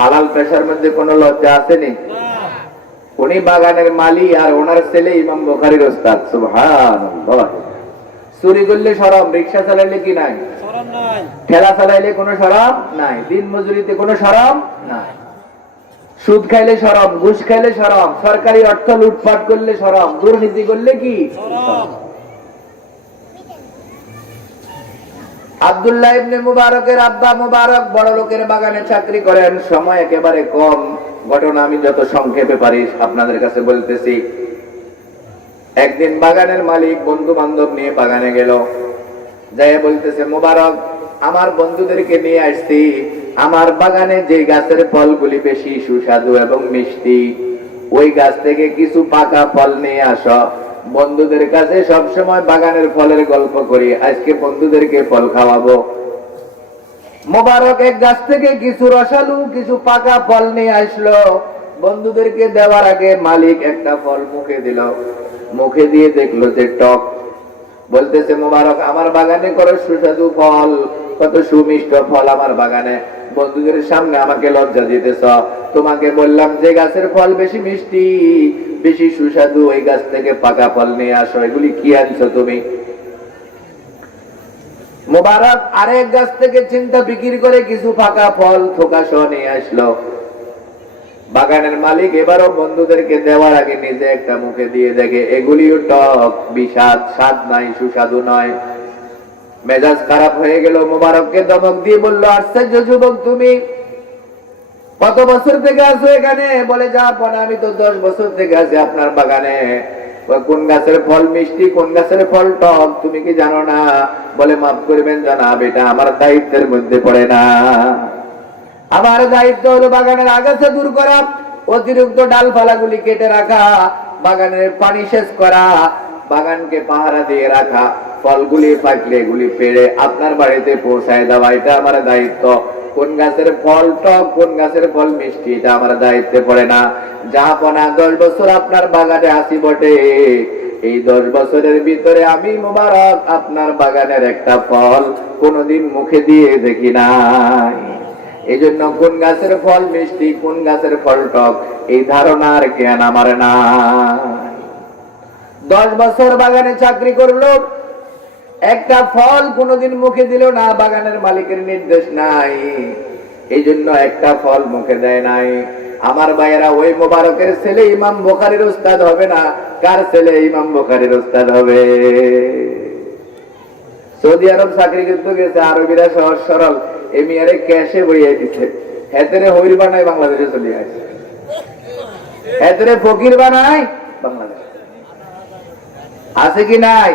হালাল পেশার মধ্যে কোনো লজ্জা আসেনি? উনি বাগানের মালি আর ওনার ছেলে ইমাম বুখারীর উস্তাদ। সুবহানাল্লাহ। চুরি করলে শরম, রিকশা চালাইলে কি নাই? শরম নাই। ঠেলা চালাইলে কোনো শরম নাই, দিন মজুরিতে কোনো শরম নাই, সুদ খাইলে শরম, ঘুষ খাইলে শরম, সরকারি অর্থ লুটপাট করলে শরম, দুর্নীতি করলে কি শরম। আব্দুল্লাহ ইবনে মুবারকের আব্বা মুবারক বড় লোকের বাগানে চাকরি করেন, সময় একেবারে কম। ঘটনা আমি যত সংক্ষেপে পারি আপনাদের কাছে বলতেছি। একদিন বাগানের মালিক বন্ধু বান্ধব নিয়ে বাগানে গেল, যাই বলতেছে মুবারক, আমার বন্ধুদেরকে নিয়ে আসছি, আমার বাগানে যে গাছের ফলগুলি বেশি সুস্বাদু এবং মিষ্টি, ওই গাছ থেকে কিছু পাকা ফল নিয়ে আসো। বন্ধুদের কাছে সবসময় বাগানের ফলের গল্প করি, আজকে বন্ধুদেরকে ফল খাওয়াবো। মোবারক এক গাছ থেকে কিছু রসালু কিছু পাকা ফল নিয়ে আসলো। বন্ধুদেরকে দেওয়ার আগে মালিক একটা ফল মুখে দিল, মুখে দিয়ে দেখলো যে টক। বলতেছে, মোবারক আমার বাগানে করো সুস্বাদু ফল, কত সুমিষ্ট ফল আমার বাগানে, বন্ধুদের সামনে আমাকে লজ্জা দিতেছ। তোমাকে বললাম যে গাছের ফল বেশি মিষ্টি বেশি সুস্বাদু, ওই গাছ থেকে পাকা ফল নিয়ে আসো, এগুলি কি আনছো তুমি? মোবারক আরেক গাছ থেকে চিন্তা ফিকির করে কিছু পাকা ফল থোকা সহ নিয়ে আসলো। বাগানের মালিক এবারও বন্ধুদেরকে দেওয়ার আগে নিজে একটা মুখে দিয়ে দেখে এগুলিও টক, বিষাদ, স্বাদ নাই, সুস্বাদু নয়। মেজাজ খারাপ হয়ে গেল। মোবারককে ধমক দিয়ে বলল, আশ্চর্য যুবক, তুমি কত বছর থেকে আছো এখানে? বলে, যা পনা আমি তো 10 বছর থেকে আছি আপনার বাগানে। কোন গাছের ফল মিষ্টি কোন গাছের ফল টক তুমি কি জানো না? বলে, মাফ করবেন জনাব, এটা আমার দায়িত্বের মধ্যে পড়ে না। আমার দায়িত্ব হলো বাগানের আগাছা দূর করা, অতিরিক্ত ডালপালাগুলি কেটে রাখা, বাগানের পানি সেচ করা, বাগানকে পাহারা দিয়ে রাখা, ফলগুলি পাকলে এগুলি পেড়ে আপনার বাড়িতে পৌঁছায় দেওয়া, এটা আমার দায়িত্ব। কোন গাছের ফল টক কোন গাছের ফল মিষ্টি এটা আমার দায়িত্বে পড়ে না। জাহাপনা 10 বছর আপনার বাগানে আসি বটে, এই 10 বছরের ভিতরে আমি মোবারক আপনার বাগানের একটা ফল কোনদিন মুখে দিয়ে দেখি নাই। এই জন্য কোন গাছের ফল মিষ্টি কোন গাছের ফল টক এই ধারণার জ্ঞান আমার না। 10 বছর বাগানে চাকরি করলো, একটা ফল কোনদিন মুখে দিল না, বাগানের মালিকের নির্দেশ নাই, এই জন্য একটা ফল মুখে দেয় নাই। আমার ভাইয়েরা, ওই মোবারকের ছেলে ইমাম বুখারীর উস্তাদ হবে না? কার ছেলে ইমাম বুখারীর উস্তাদ হবে? সৌদি আরব চাকরি করতে গেছে, আরবিরা সহজ সরল, এমিয়ারে ক্যাশে বইয়ে দিচ্ছে, হেতেরে হইর বানায় বাংলাদেশে চলে আসে, হেতেরে ফকির বানায় বাংলাদেশ। আছে কি নাই?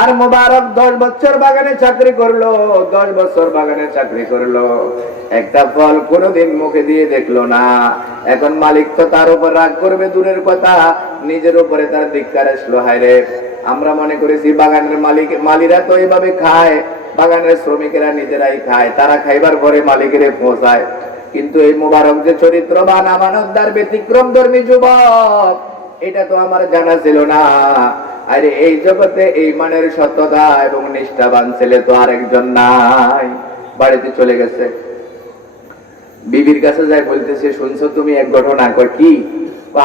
আর মোবারক 10 বছর বাগানে চাকরি করলো, 10 বছর বাগানে চাকরি করলো, একটা ফল কোনোদিন মুখে দিয়ে দেখলো না। এখন মালিক তো তার উপর রাগ করবে দূরের কথা, নিজের উপরে তার ধিক্কার আসলো। হায় রে, আমরা মনে করেছি বাগানের মালিরা তো এইভাবে খায়, বাগানের শ্রমিকেরা নিজেরাই খায়, তারা খাইবার পরে মালিকের পৌঁছায়। কিন্তু এই মোবারক যে চরিত্রবান আমানতদার ব্যতিক্রম ধর্মী যুবক, এটা তো আমার জানা ছিল না। আরে এই জগতে এই মানের সততা এবং নিষ্ঠাবান ছেলে তো আরেকজন নাই। বাড়িতে চলে গেছে, বিবির কাছে যায়, বলতেছে, শুনছো তুমি এক ঘটনা? কয় কি?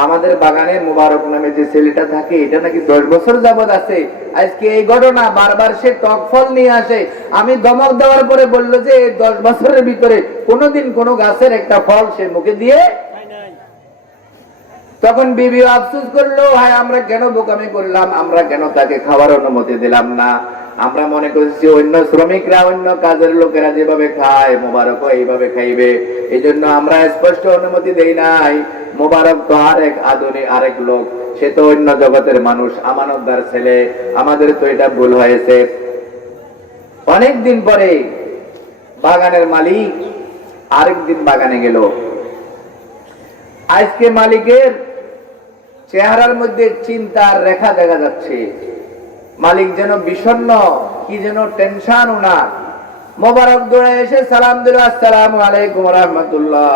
আমাদের বাগানে মোবারক নামে যে ছেলেটা থাকে এটা নাকি 10 বছর যাবত আছে, আজকে এই ঘটনা, বারবার সে টক ফল নিয়ে আসে। আমি ধমক দেওয়ার পরে বললো যে 10 বছরের ভিতরে কোনোদিন কোনো গাছের একটা ফল সে মুখে দিয়ে। তখন বিবি আফসোস করলো, হায় আমরা কেন বোকামি করলাম, আমরা কেন তাকে খাওয়ার অনুমতি দিলাম না। আমরা মনে করছি অন্য শ্রমিকরা অন্য কাজের লোকেরা যেভাবে খায় মোবারকও এইভাবে খাইবে, এই জন্য আমরা স্পষ্ট অনুমতি দেই নাই। মোবারক তো আরেক আধুনিক আরেক লোক, সে তো অন্য জগতের মানুষ, আমানতদার ছেলে, আমাদের তো এটা ভুল হয়েছে। অনেকদিন পরে বাগানের মালিক আরেকদিন বাগানে গেল। আজকে মালিকের চেহারার মধ্যে চিন্তার রেখা দেখা যাচ্ছে, মালিক যেন বিষণ্ণ, কি যেন টেনশন ওনার। মোবারক দৌড়ে এসে সালাম দিল, আসসালামু আলাইকুম রাহমাতুল্লাহ,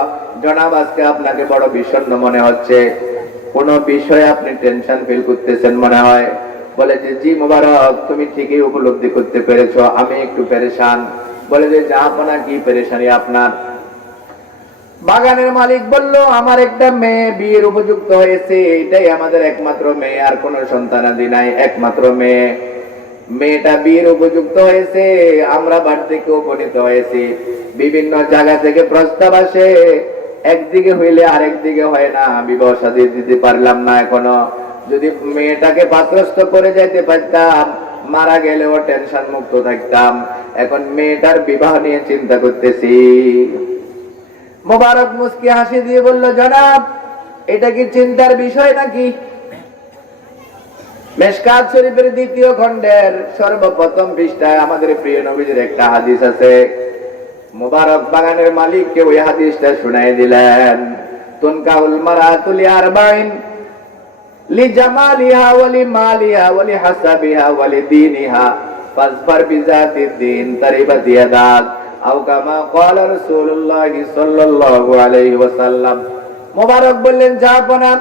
জনাব আজকে আপনাকে বড় বিষণ্ণ মনে হচ্ছে, কোন বিষয়ে আপনি টেনশন ফিল করতেছেন মনে হয়। বলে যে, জি মোবারক, তুমি ঠিকই উপলব্ধি করতে পেরেছো, আমি একটু পেরেশান। বলে যে, জাহাপনা কি পেরেশানি আপনার? বাগানের মালিক বলল, আমার একটা মেয়ে বিয়ের উপযুক্ত হয়েছে, এটাই আমাদের একমাত্র মেয়ে, আর কোন সন্তানাদি নাই, একমাত্র মেয়ে। মেয়েটা বিয়ের উপযুক্ত হয়েছে, আমরা বাড়ি থেকে উপনীত হয়েছি, বিভিন্ন জায়গা থেকে প্রস্তাব আসে, একদিকে হইলে আরেক দিকে হয় না, বিবাহ শাদী দিতে পারলাম না এখনো। যদি মেয়েটাকে পাত্রস্থ করে যাইতে পারতাম, মারা গেলেও টেনশন মুক্ত থাকতাম। এখন মেয়েটার বিবাহ নিয়ে চিন্তা করতেছি। মোবারক মুস্কি হাসি দিয়ে বলল, জনাব এটা কি চিন্তার বিষয় নাকি? মেশকাত শরীফের 2য় খণ্ডের সর্বপ্রথম পৃষ্ঠায় আমাদের প্রিয় নবীজির একটা হাদিস আছে। মোবারক বাগানের মালিককে ওই হাদিসটা শুনাই দিলেন। তুনকাহুল মারাতু লিআরবাইন লিজামালিহা ওয়া লিমালিহা ওয়া লিহাসাবিহা ওয়া লিদীনিহা ফাজফার বিযাতিদ দ্বীন তারিবাত ইয়াদাক আও কামা ক্বালা রাসূলুল্লাহ সাল্লাল্লাহু আলাইহি ওয়াসাল্লাম। মোবারক বললেন, জাহাপনা,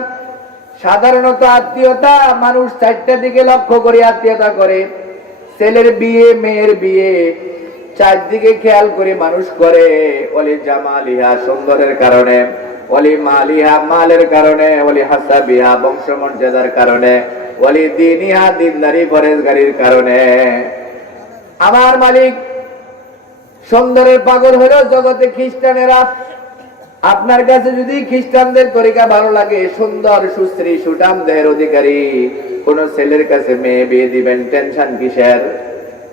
সাধারণত আত্মীয়তা মানুষ চারটা দিকে লক্ষ্য করে আত্মীয়তা করে। ছেলের বিয়ে, মেয়ের বিয়ে, চারদিকে খেয়াল করে মানুষ করে। ওলি জামালিহা, সুন্দরের কারণে, ওলি মালিহা, মালের কারণে, ওলি হাসাবিহা, বংশমর্যাদার কারণে, ওলি দীনিহা, দিনদারি পরেশগারির কারণে। আমার মালিক সুন্দরের পাগল হলো জগতে খ্রিস্টানেরা। আপনার কাছে যদি খ্রিস্টানদের তরিকা ভালো লাগে, সুন্দর সুশ্রী সুঠাম দেহের অধিকারী কোন ছেলের কাছে মেয়ে বিয়ে দিবেন, টেনশন কিসের?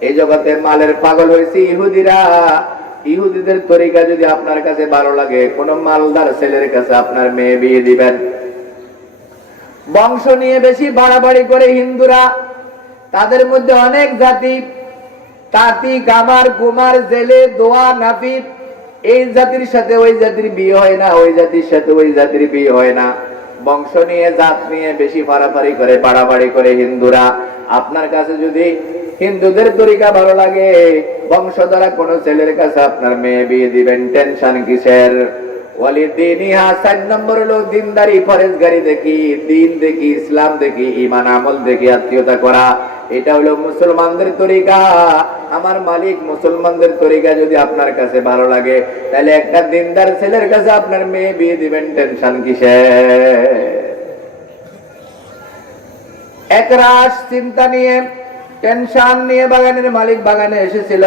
এই জগতে মালের পাগল হয়েছে ইহুদিরা। ইহুদিদের তরিকা যদি আপনার কাছে ভালো লাগে, কোন মালদার ছেলের কাছে আপনার মেয়ে বিয়ে দিবেন। বংশ নিয়ে বেশি বাড়াবাড়ি করে হিন্দুরা। তাদের মধ্যে অনেক জাতি, তাঁতি, কামার, কুমার, জেলে, দোয়া, নাফিদ, এই জাতির সাথে ওই জাতির বিয়ে হয় না, ওই জাতির সাথে ওই জাতির বিয়ে হয় না। বংশ নিয়ে, জাত নিয়ে বেশি ফাড়াফাড়ি করে, বাড়াবাড়ি করে হিন্দুরা। আপনার কাছে যদি হিন্দুদের তরিকা ভালো লাগে, বংশধরা কোন ছেলের কাছে আপনার মেয়ে বিয়ে দিবেন, টেনশন কিসের? ওয়ালিদিনিহা, 4 নম্বর হলো দিনদারি পরেশগারি দেখি, দিন দেখি, ইসলাম দেখি, ঈমান আমল দেখি আত্মীয়তা করা। এটা হলো মুসলমানদের তরিকা। আমার মালিক মুসলমানদের তরিকা যদি আপনার কাছে ভালো লাগে, তাহলে একটা দিনদার ছেলের কাছে আপনার মেয়ে বিয়ে দিবেন, টেনশন কিসের? একরাশ চিন্তা নিয়ে, টেনশন নিয়ে বাগানের মালিক বাগানে এসেছিল।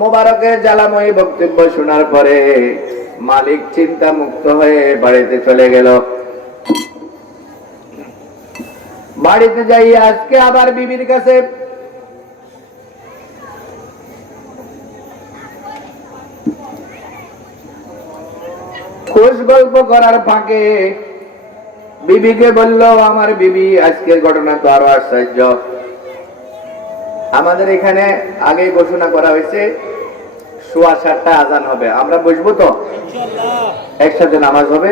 মোবারকের জ্বালাময়ী বক্তব্য শোনার পরে মালিক চিন্তা মুক্ত হয়ে বাড়িতে চলে গেল। বাড়িতে যাই আজকে আবার বিবির কাছে খোশ গল্প করার ফাঁকে বিবিকে বলল, আমার বিবি, আজকের ঘটনা তো আরো আশ্চর্য। আমাদের এখানে আগে ঘোষণা করা হয়েছে 7:15 আজান হবে, আমরা বসবো তো, একসাথে নামাজ হবে।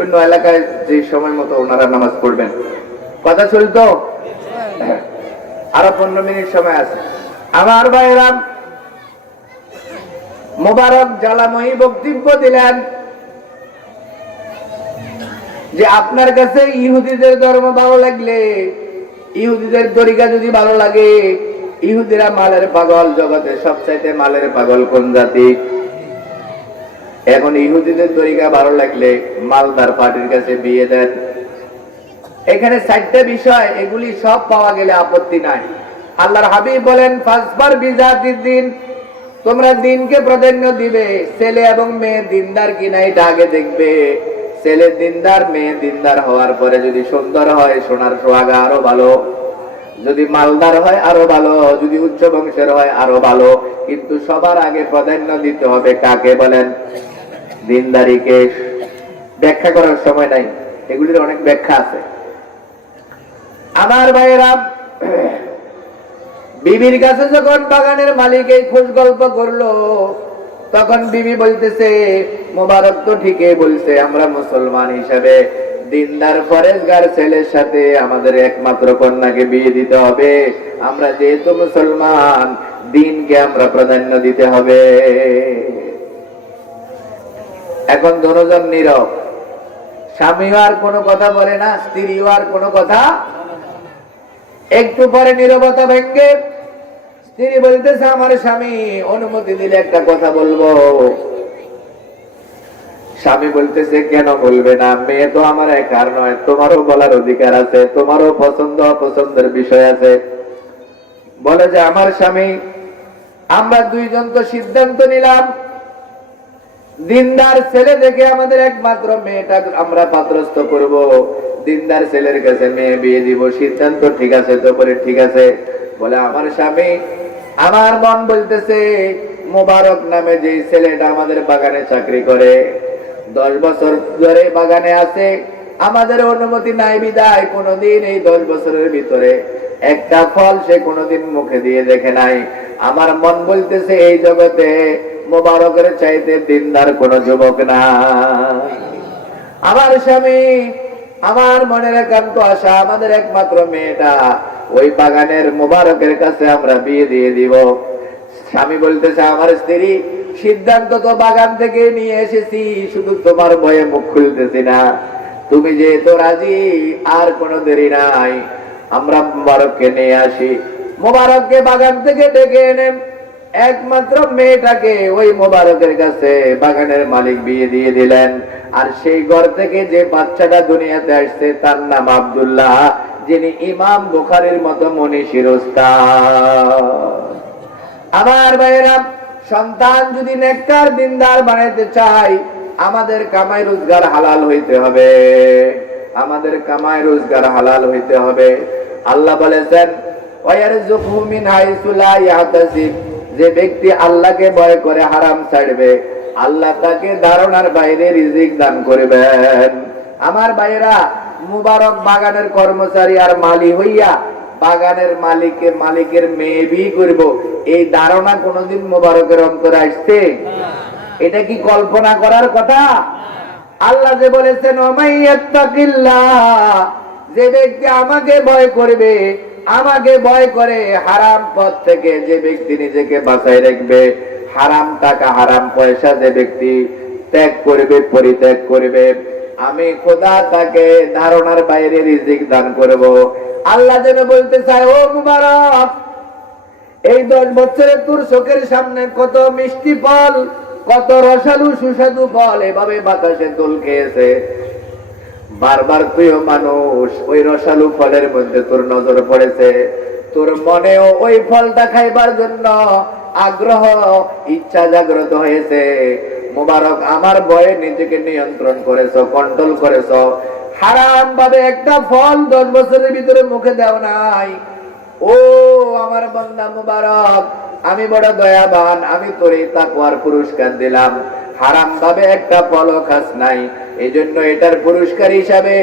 অন্য এলাকায় যে সময় মতো ওনারা নামাজ পড়বেন, কথা চলতো। আরো 15 মিনিট সময় আছে। আমার ভাইরা, মোবারক জ্বালাময়ী বক্তব্য দিলেন যে আপনার কাছে ইহুদিদের ধর্ম ভালো লাগলে, ইহুদিদের তরিকা যদি ভালো লাগে, ইহুদিরা মালের পাগল, জগতে সবচাইতে মালের পাগল কোন জাতি? এখন ইহুদিদের তরিকা ভালো লাগলে মালদার পার্টির কাছে বিয়ে দেন। এখানে 4টা বিষয়, এগুলি সব পাওয়া গেলে আপত্তি নাই। আল্লাহর হাবিব বলেন, ফাসবার বিজাতিদ দ্বীন, তোমরা দিনকে প্রাধান্য দিবে। ছেলে এবং মেয়ে দিনদার কিনা এটা আগে দেখবে। ছেলে দিনদার, মেয়ে দিনদার হওয়ার পরে যদি সুন্দর হয়, সোনার সোহাগা আরো ভালো। যদি মালদার হয় আরো ভালো, যদি উচ্চ বংশের হয় আরো ভালো। কিন্তু সবার আগে প্রাধান্য দিতে হবে কাকে বলেন? দিনদারিকে। ব্যাখ্যা করার সময় নাই, এগুলির অনেক ব্যাখ্যা আছে। আমার ভাইয়েরা, বিবির কাছে যখন বাগানের মালিক এই খোঁজ গল্প করলো, তখন বিবি বলতেছে, মোবারক তো ঠিকই বলছে, আমরা মুসলমান হিসাবে দিনদার পরেশগার ছেলের সাথে আমাদের একমাত্র কন্যাকে বিয়ে দিতে হবে। আমরা যেহেতু মুসলমান, দিনকে আমরা প্রাধান্য দিতে হবে। এখন দুজন নীরব, স্বামীও আর কোনো কথা বলে না, স্ত্রীও আর কোনো কথা। একটু পরে নীরবতা ভেঙে স্ত্রী বলতেছে, আমার স্বামী অনুমতি দিলে একটা কথা বলবো। স্বামী বলতেছে, কেন বলবে না? মেয়ে তো আমার একার নয়, তোমারও বলার অধিকার আছে, তোমারও পছন্দ অপছন্দের বিষয় আছে। বলে যে, আমার স্বামী, আমরা দুইজন তো সিদ্ধান্ত নিলাম, দিনদার ছেলে দেখে আমাদের একমাত্র মেয়েটা আমরা পাত্রস্থ করব, দিনদার ছেলের কাছে মেয়ে বিয়ে দিব। সিদ্ধান্ত ঠিক আছে তো? বলে ঠিক আছে। বলে, আমার স্বামী, আমার মন বলতেছে, মোবারক নামে যে ছেলেটা আমাদের বাগানে চাকরি করে, 10 বছর ধরে বাগানে আছে, আমাদের অনুমতি নাই বিদায় কোনদিন এই 10 বছরের ভিতরে একটা ফল সে কোনদিন মুখে দিয়ে দেখে নাই। আমার মন বলতেছে, এই জগতে মোবারকের চাইতে দিনদার কোন যুবক না। আমার স্বামী, আমার মনের একান্ত আশা, আমাদের একমাত্র মেয়েটা ওই বাগানের মোবারকের কাছে আমরা বিয়ে দিয়ে দিব। স্বামী বলতেছে, আমার স্ত্রী, সিদ্ধান্ত তো বাগান থেকে নিয়ে এসেছি, শুধু তোমার ভয়ে মুখ খুলতেছি না। তুমি যেহেতু রাজি, আর কোনো দেরি নাই, আমরা মোবারককে নিয়ে আসি। মোবারককে বাগান থেকে ডেকে এনে একমাত্র মেয়েটাকে ওই মোবারকের কাছে বাগানের মালিক বিয়ে দিয়ে দিলেন। আর সেই ঘর থেকে যে বাচ্চাটা দুনিয়াতে আসছে তার নাম আব্দুল্লাহ, যিনি ইমাম বুখারীর মতো মনীষীর উস্তাদ। আমার ভাইয়েরা, সন্তান যদি নেককার দিনদার বানাইতে চাই, আমাদের কামাই রোজগার হালাল হইতে হবে। আমাদের কামাই রোজগার হালাল হইতে হবে। আল্লাহ বলেছেন, ওয়ায়ারযুকহু মিন হাইসু লা ইয়াহতাসিব, যে ব্যক্তি আল্লাহকে ভয় করে হারাম ছাড়বে, আল্লাহ তাকে ধারণার বাইরে রিজিক দান করবেন। আমার ভাইয়েরা, মুবারক বাগানের কর্মচারী আর মালি হইয়া বাগানের মালিকের মেয়ে বিয়ে করব, এই ধারণা কোনদিন মুবারকের অন্তরে আসছে? এটা কি কল্পনা করার কথা? আল্লাহ যে বলেছেন, ওমাইয়াত্তাকিল্লাহ, যে ব্যক্তি আমাকে ভয় করবে, আমাকে ভয় করে হারাম পথ থেকে যে ব্যক্তি নিজেকে বাঁচাই রাখবে, হারাম টাকা হারাম পয়সা যে ব্যক্তি ত্যাগ করবে, পরিত্যাগ করবে, আমি খোদা তাকে ধারণার বাইরে রিজিক দান করব। আল্লাহ যেন বলতে চায়, ও মুবারক, এই 10 বছরে তোর চোখের সামনে কত মিষ্টি ফল, কত রসালু সুস্বাদু ফল এভাবে বাতাসে দোল খেয়েছে, বারবার তুইও মানুষ, ওই রসালু ফলের মধ্যে তোর নজর পড়েছে, তোর মনেও ওই ফলটা খাইবার জন্য আগ্রহ, ইচ্ছা জাগ্রত হয়েছে। মুবারক, আমার ভয়ে নিজেকে নিয়ন্ত্রণ করেছো, কন্ট্রোল করেছো, হারাম ভাবে একটা ফল 10 বছরের ভিতরে মুখে দাও নাই। ও আমার বান্দা মুবারক, আমি বড় দয়াবান, আমি তোরে তাকওয়ার পুরস্কার দিলাম, হারাম ভাবে একটা ফলও খাস নাই, এই জন্য এটার পুরস্কার হিসাবে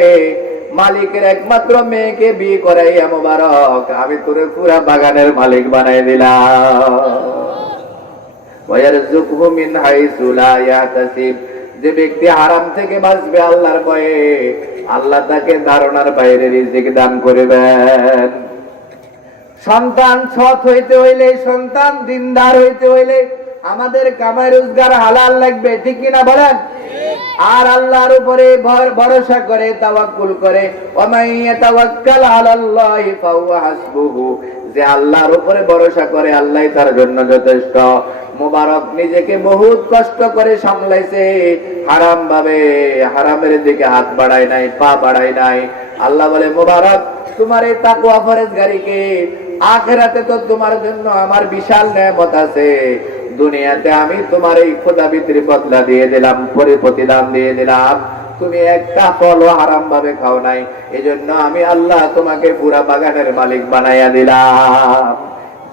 মালিকের একমাত্র মেয়েকে বিয়ে করাইয়া মুবারক আমি তোরে পুরা বাগানের মালিক বানাই দিলাম। ওয়ারযুকহু মিন হাইসু লা ইয়াহতাসিব, যে ব্যক্তি হারাম থেকে বাঁচবে আল্লাহর ভয়ে, আল্লাহ তাকে ধারণার বাইরে রিজিক দান করবেন। সন্তান সৎ হইতে হইলে, সন্তান দিনদার হইতে হইলে আমাদের কামাই রোজগার হালাল লাগবে, ঠিক কিনা বলেন? আর আল্লাহর উপরে ভরসা করে, তাওয়াক্কুল করে, ওয়ামান ইয়াতাওয়াক্কাল আলাল্লাহি ফাহুয়া হাসবুহু, যে আল্লাহর উপরে ভরসা করে আল্লাহই তার জন্য যথেষ্ট। মুবারক নিজেকে বহুত কষ্ট করে সামলাইছে, হারাম ভাবে হারামের দিকে হাত বাড়ায় নাই, পা বাড়ায় নাই। আল্লাহ বলে, মুবারক, তোমার এই তাকওয়া ফরজগারিকে আখিরাতে তো তোমার জন্য আমার বিশাল নেয়ামত আছে, দুনিয়াতে আমি তোমার এই খোদাবিত্রি বদলা দিয়ে দিলাম, প্রতিদান দিয়ে দিলাম, তুমি একটা ফলও হারাম ভাবে খাও নাই, এজন্য আমি আল্লাহ তোমাকে পুরা বাগানের মালিক বানাইয়া দিলাম।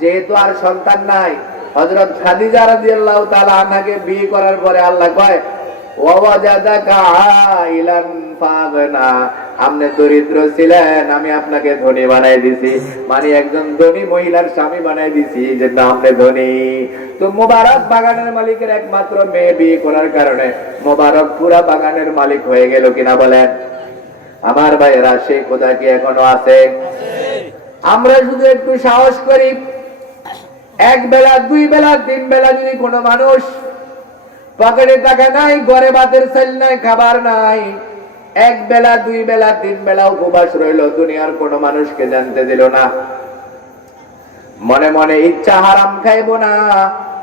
যেহেতু আর সন্তান নাই, হযরত খাদিজা রাদিয়াল্লাহু তাআলা আনহাকে বিয়ে করার পরে আল্লাহ কয়, ওয়াজাদাকা আইলান ফাগনা, আপনি দরিদ্র ছিলেন, আমি আপনাকে ধনী বানাই দিছি, মানে একজন ধনী মহিলার স্বামী বানাই দিছি, যে আপনি ধনী। তো মুবারক বাগানের মালিকের একমাত্র মেয়ে বিয়ে করার কারণে মুবারক পুরা বাগানের মালিক হয়ে গেল, কিনা বলেন? আমার ভাইয়েরা, সেই খোদা কি এখনো আছে? আমরা শুধু একটু সাহস করি, এক বেলা, 2 বেলা, 3 বেলা যদি কোনো মানুষ পকেটে টাকা নাই, ঘরে ভাতের চাল নাই, খাবার নাই, 1 বেলা, 2 বেলা, 3 বেলা উপবাস রইল, দুনিয়ার কোনো মানুষকে জানতে দিল না, মনে মনে ইচ্ছা হারাম খাইবো না,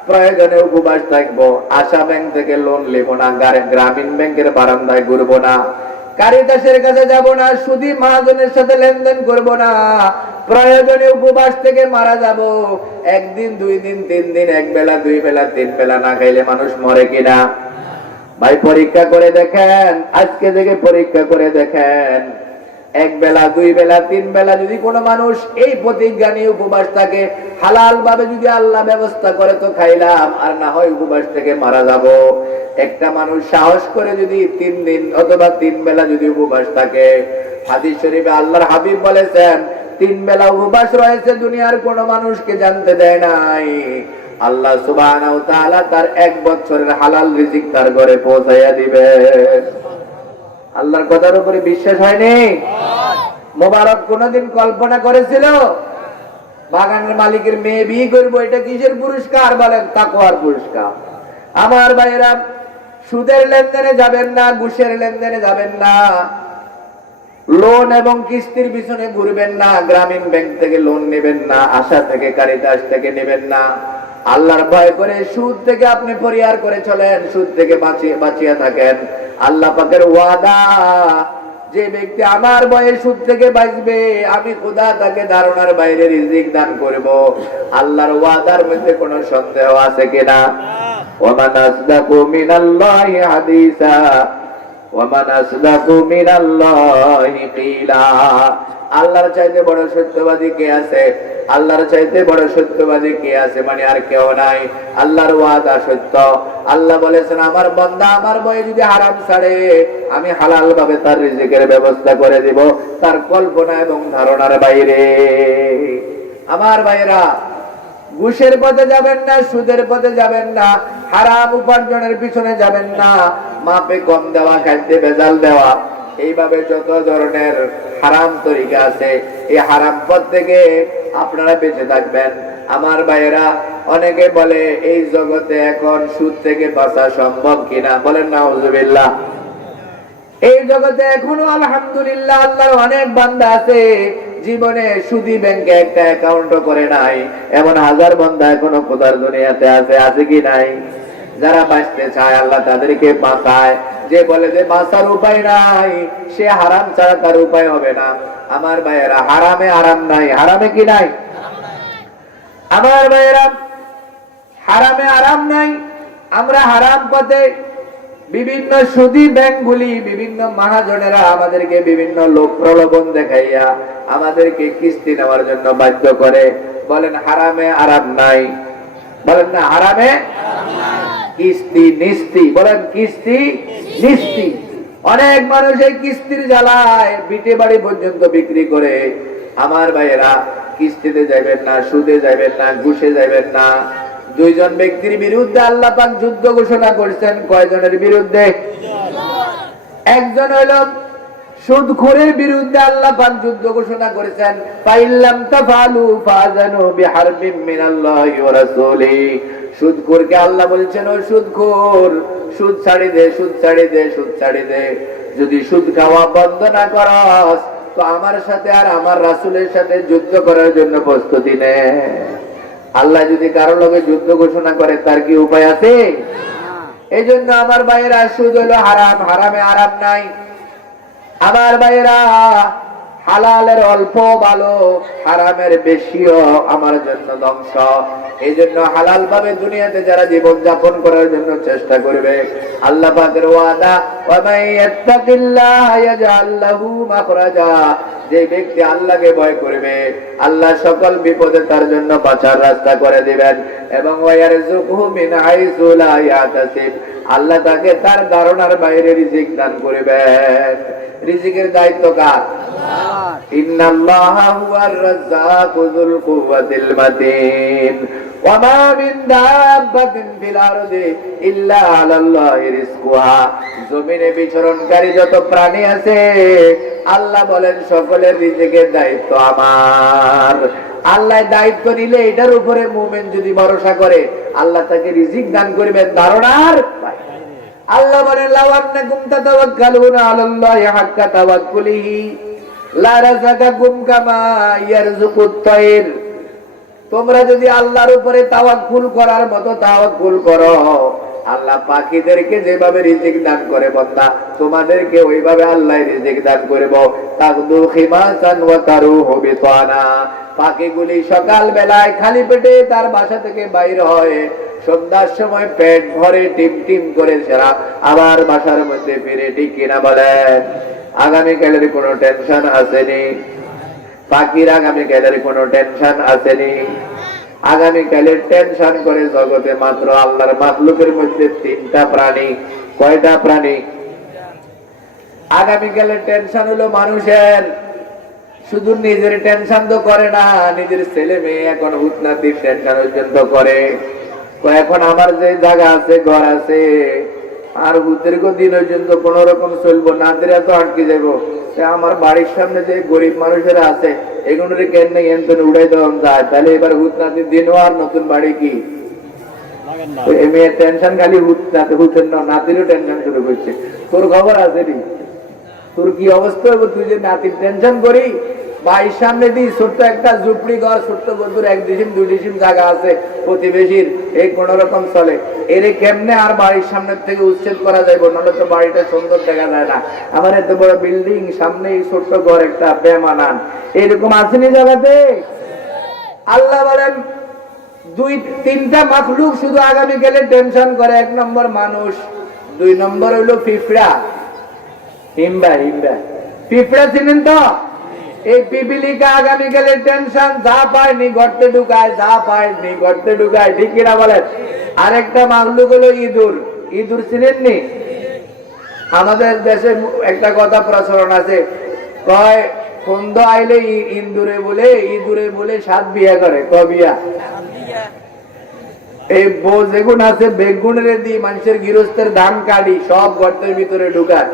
প্রয়োজনে উপবাস থাকবো, আশা ব্যাংক থেকে লোন নেব না, গ্রামীণ ব্যাংকের বারান্দায় ঘুরবো না, কারিদাসের কাছে যাব না, সুদী মহাজনের সাথে লেনদেন করব না, প্রয়োজনে উপবাস থেকে মারা যাব। 1 দিন, 2 দিন, 3 দিন, 1 বেলা, 2 বেলা, 3 বেলা না খাইলে মানুষ মরে কিনা? ভাই, পরীক্ষা করে দেখেন, আজকে থেকে পরীক্ষা করে দেখেন, 1 বেলা, 2 বেলা, 3 বেলা যদি কোনো মানুষ এই প্রতিজ্ঞা নিয়ে উপবাস থাকে, হালাল ভাবে যদি আল্লাহ ব্যবস্থা করে তো খাইলাম, আর না হয় উপবাস থেকে মারা যাব। একটা মানুষ সাহস করে যদি 3 দিন অথবা 3 বেলা যদি উপবাস থাকে, হাদিস শরীফে আল্লাহর হাবিব বলেছেন, 3 বেলা উপবাস রয়েছে, দুনিয়ার কোনো মানুষকে জানতে দেয় নাই, আল্লাহ সুবহানাহু ওয়া তাআলা তার 1 বছরের হালাল রিজিক তার ঘরে পৌঁছাইয়া দিবে। আল্লাহর কথার উপরে বিশ্বাস হয়নি? মোবারক কোনদিন কল্পনা করেছিল বাগানের মালিকের মেয়ে বিয়ে করবো? এটা কিসের পুরস্কার বলেন? তাকওয়ার পুরস্কার। আমার ভাইরা, সুদের লেনদেনে যাবেন না, ঘুষের লেনদেনে যাবেন না, লোন এবং কিস্তির পিছনে ঘুরবেন না, গ্রামীণ ব্যাংক থেকে লোন নেবেন না, আশা থেকে, কারিতাস থেকে নেবেন না। আল্লাহর ভয় করে সুদ থেকে আপনি পরিহার করে চলেন, সুদ থেকে বাঁচিয়ে থাকেন। আল্লাহ পাকের ওয়াদা, যে ব্যক্তি আমার ভয়ে সুদ থেকে বাঁচবে, আমি খোদা তাকে ধারণার বাইরে রিজিক দান করব। আল্লাহর ওয়াদার মধ্যে কোনো সন্দেহ আছে কিনা? ওয়ামান আসদাকু মিনাল্লাহি হাদিসা ওয়ামান আসদাকু মিনাল্লাহি কিলা। আল্লাহর চাইতে বড় সত্যবাদী কে আছে? আল্লাহর চাইতে বড় সত্যবাদী কে আছে? মানে আর কেউ নাই। আল্লাহর ওয়াদা সত্য। আল্লাহ বলেছেন, আমার বান্দা আমার ভয়ে যদি হারাম ছাড়ে, আমি হালাল ভাবে তার রিজিকের ব্যবস্থা করে দিব, তার কল্পনা এবং ধারণার বাইরে। আমার ভাইরা, ঘুষের পথে যাবেন না, সুদের পথে যাবেন না, হারাম উপার্জনের পিছনে যাবেন না, মাপে কম দেওয়া, খাদ্যে ভেজাল দেওয়া, এইভাবে যত ধরনের হারাম তরিকা আছে, এই হারাম পথ থেকে আপনারা বেঁচে থাকবেন। আমার ভাইয়েরা, অনেকে বলে এই জগতে এখন সুদ থেকে বাঁচা সম্ভব কিনা? বলেন নাউজুবিল্লাহ। এই জগতে এখনো আলহামদুলিল্লাহ আল্লাহর অনেক বান্দা আছে জীবনে সুদী ব্যাংকে একটা অ্যাকাউন্টও করে নাই। এমন হাজার বান্দা এখনো খোদার দুনিয়াতে আছে। আছে কি নাই? যারা বাঁচতে চায় আল্লাহ তাদেরকে বাঁচায়। যে বলে যে বাঁচার উপায় নাই, সে হারাম ছাড়া তার উপায় হবে না। আমার ভাইয়েরা, হারামে আরাম নাই। হারামে কি নাই? আমার ভাইয়েরা, হারামে আরাম নাই। আমরা হারাম পথে, বিভিন্ন সুদী ব্যাংকগুলি, বিভিন্ন মহাজনেরা আমাদেরকে বিভিন্ন লোক প্রলোভন দেখাইয়া আমাদেরকে কিস্তি নেওয়ার জন্য বাধ্য করে। বলেন হারামে আরাম নাই? বলেন না হারামে কিস্তি নিস্তি। বলেন কিস্তি নিস্তি। অনেক মানুষ এই কিস্তির জ্বালায় বিটে বাড়ি পর্যন্ত বিক্রি করে। আমার ভাইয়েরা, কিস্তিতে যাবেন না, সুদে যাবেন না, ঘুষে যাবেন না। দুইজন ব্যক্তির বিরুদ্ধে আল্লাহ পাক যুদ্ধ ঘোষণা করেছেন। কয়জনের বিরুদ্ধে? একজন হইল সুদখোরের বিরুদ্ধে আল্লাহ পাক যুদ্ধ ঘোষণা করেছেন। ফাইল্লাম তাফালু ফাযানু বিহারবিম মিনাল্লাহি ওয়া রাসূলিহি। সুদখোরকে আল্লাহ বলেছেন, ও সুদখোর, সুদ ছাড়ি দে, সুদ ছাড়ি দে, সুদ ছাড়ি দে। যদি সুদ খাওয়া বন্ধ না করস, তো আমার সাথে আর আমার রাসূলের সাথে যুদ্ধ করার জন্য প্রস্তুতি নে। আল্লাহ যদি কারো লগে যুদ্ধ ঘোষণা করে, তার কি উপায় আছে? এই জন্য আমার ভাইয়েরা, সুদ হলো হারাম, হারামে আরাম নাই। আমার ভাইয়েরা, হালালের অল্প ভালো, হারামের বেশিও আমার জন্য ধ্বংস। এই জন্য হালাল ভাবে দুনিয়াতে যারা জীবন যাপন করার জন্য চেষ্টা করবে, আল্লাহ পাকের ওয়াদা, ওয়া মান ইয়াত্তাকিল্লাহা ইয়াজআল লাহু মাখরাজা। যে ব্যক্তি আল্লাহকে ভয় করবে, আল্লাহ সকল বিপদে তার জন্য বাঁচার রাস্তা করে দিবেন। এবং ওয়া ইয়ারযুকহু মিন হাইসু লা ইয়াহতাসিব। আল্লাহ তাকে তার ধারণার বাইরে রিজিক দান করবেন। রিজিকের দায়িত্ব কার? আল্লাহ। ইন্নাল্লাহা হুয়ার রাজ্জাকু যুল কুওয়াতিল মাতিন। ওয়া মা মিন দাব্বাতিন ফিল আরদি ইল্লা আলাল্লাহি রিজকুহা। জমিনে বিচরণকারী যত প্রাণী আছে, আল্লাহ বলেন সকলের রিজিকের দায়িত্ব আমার। আল্লাহ দায়িত্ব নিলে এটার উপরে মুমিন যদি ভরসা করে, আল্লাহ তাকে রিজিক দান করবেন ধারণার বাইরে। আল্লাহ বলেন, লাউ আন্নাকুম তাতাওয়াক্কালুনা আলাল্লাহি হাক্কা তাওয়াক্কুলিহি লা রাযাকাকুম কামা ইয়ারযুকুত তায়র। তোমরা যদি আল্লাহর উপরে তাওয়াক্কুল করার মতো তাওয়াক্কুল করো, আল্লাহ পাখিদেরকে যেভাবে রিজিক দান করে বান্দা, তোমাদেরকে ওইভাবে আল্লাহ রিজিক দান করব। তাকদু খিমাসান ওয়া তারুহু বিতানা। পাখিগুলি সকাল বেলায় খালি পেটে তার বাসা থেকে বাইর হয়, সন্ধ্যার সময় পেট ভরে টিম টিম করে সেরা আবার বাসার মধ্যে ফিরে। ঠিক কিনা বলেন? আগামীকালের কোনো টেনশন আসেনি। পাখির আগামীকালের কোনো টেনশন আসেনি। আগামীকালের টেনশন করে জগতে মাত্র আল্লাহর মাখলুকের মধ্যে তিনটা প্রাণী। কয়টা প্রাণী? আগামীকালের টেনশন হলো মানুষের। শুধু নিজের টেনশন তো করে না, নিজের ছেলে মেয়ে এখন হুতনাতির টেনশন পর্যন্ত করে। এখন আমার যে জায়গা আছে, ঘর আছে, আর দীর্ঘ দিন পর্যন্ত কোন রকম চলবো, নাতিরা তো আটকে যাবো। আমার বাড়ির সামনে যে গরিব মানুষেরা আছে এগুলোর কেন এনতনে উড়াই দেওয়া যায়, তাহলে এবার হুত নাতির দিনও আর নতুন বাড়ি কি মেয়ের টেনশন, খালি হুত নাতে হুতের নাতিরও টেনশন শুরু করছে। তোর খবর আছে নি? তোর কি অবস্থা হবে তুই যে নাতির টেনশন করি? বাড়ির সামনে দিই ছোট্ট একটা ঝুপড়ি ঘর, ছোট্ট বন্ধুর 1 ডিসিম 2 ডিসিম জায়গা আছে প্রতিবেশীর, এই কোন রকম চলে। এরে কেমনে আর বাড়ির সামনে থেকে উচ্ছেদ করা যাইব? নাহলে তো বাড়িটা সুন্দর দেখা যায় না। আমার এত বড় বিল্ডিং, সামনে এই ছোট্ট ঘর একটা বেমানান, এরকম আসেনি জায়গাতে? আল্লাহ বলেন 2-3টা মাখলুক শুধু আগামী গেলে টেনশন করে। 1 নম্বর মানুষ, 2 নম্বর হইলো পিঁপড়া। হিমবা হিমবা পিঁপড়া চিনেন তো? এই পিপিলিকা আগামী গেলে টেনশন, যা পায়নি গর্তে ঢুকায়, যা পায়নি গর্তে ঢুকায়, ঠিক কিনা বলেন? আরেকটা মাখলুক হলো ইঁদুর। ইঁদুর চিনেননি? আমাদের দেশে একটা কথা প্রচলন আছে, কয় সন্ধ্য আইলে ইঁদুরে বলে 7 বিয়া করে। ক বিয়া? এই বউ যেগুন আছে বেগুনের দি মানুষের গৃহস্থের ধান কাটি সব গর্তের ভিতরে ঢুকায়।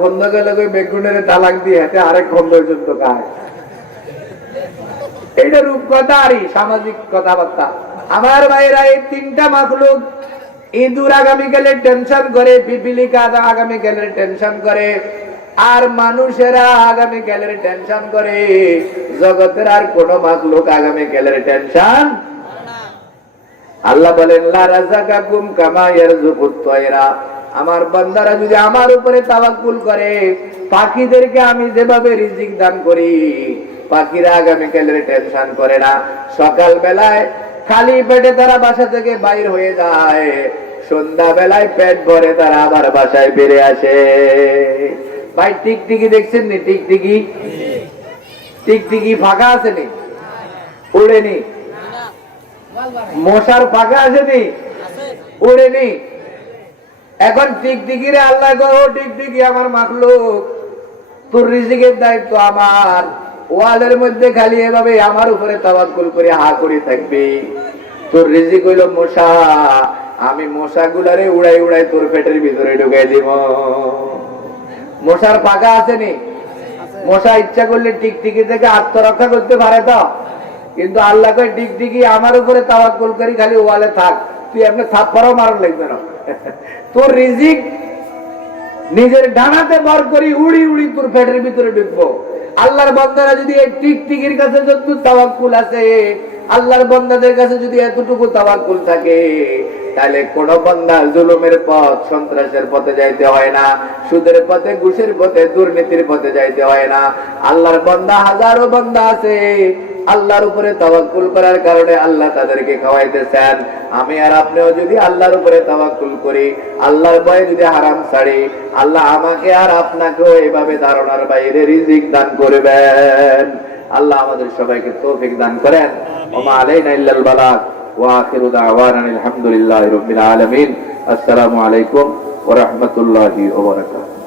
খন্দ গেলে বেগুনের তালাক দিয়ে হাতে আরেক খন্দ পর্যন্ত খায়। এইটা রূপকথা আরই সামাজিক কথাবার্তা। আমার ভাইরা, এই 3টা মাখলুক, ইঁদুর আগামীকালে টেনশন করে, পিপিলিকা আগামীকালে টেনশন করে, আর মানুষেরা আগামীকালের টেনশন করে। জগতের আর কোন মাখলুক আগামীকালের টেনশন। আল্লাহ বলেন লা রাযাকাকুম কামা ইয়ারযুকুত তায়রা, আমার বান্দারা যদি আমার উপরে তাওয়াক্কুল করে, পাখিদেরকে আমি যেভাবে রিজিক দান করি, পাখিরা আগামীকালের টেনশন করে না। সকাল বেলায় খালি পেটে তারা বাসা থেকে বাইর হয়ে যায়, সন্ধ্যা বেলায় পেট ভরে তারা আবার বাসায় ফিরে আসে। ভাই টিকটিকি দেখছেন নি? টিকটিকি টিকটিকি ফাঁকা আছে নি? উড়েনি? মশার ফাঁকা আসেনি? উড়েনি? এখন টিকটিকিরে আল্লাহ কয়, ও টিকটিকি আমার মাখলুক, তোর রিজিকের দায়িত্ব আমার। ওয়ালের মধ্যে খালি এভাবে আমার উপরে তাওয়াক্কুল করে হা করে থাকবি। তোর রিজিক হইল মশা, আমি মশাগুলারে উড়াই উড়াই তোর পেটের ভিতরে ঢুকাই দিব। মশার ফাঁকা আসেনি? মশা ইচ্ছা করলে টিকটিকি থেকে আত্মরক্ষা করতে পারে তো, কিন্তু আল্লাহ কয় টিকটিকি আমার উপরে তাওয়াক্কুল করি, খালি ওয়ালে থাক, তুই এমনি থাপ্পড়ও মারণ লাগবে না। তোর রিজিক নিজের ডানাতে বর করি উড়ি উড়ি তোর পেটের ভিতরে ঢুকবো। আল্লাহর বান্দারা যদি এই টিকটিকির কাছে যতটুকু তাওয়াক্কুল আছে, আল্লাহর বান্দাদের কাছে যদি এতটুকু তাওয়াক্কুল থাকে, তাহলে কোন বান্দা জুলুমের পথ, সন্ত্রাসের পথে যাইতে হয় না, সুদের পথে, ঘুষের পথে, দুর্নীতির পথে যাইতে হয় না। আল্লাহর বান্দা, হাজারো বান্দা আছে আল্লাহর উপরে তাওয়াক্কুল করার কারণে আল্লাহ তাদেরকে খাওয়াইতেছেন। আমি আর আপনিও যদি আল্লাহর উপরে তাওয়াক্কুল করি, আল্লাহর ভয়ে যদি হারাম ছাড়ি, আল্লাহ আমাকে আর আপনাকেও এভাবে ধারণার বাইরে রিজিক দান করবেন। আল্লাহ আমাদের সবাইকে তৌফিক দান করেন। ওমা আলাইনা ইল্লাল বালাগ ওয়া আখিরু দাওয়ানা আলহামদুলিল্লাহি রাব্বিল আলামিন। আসসালামু আলাইকুম ওয়া রাহমাতুল্লাহি ওয়া বারাকাতুহু।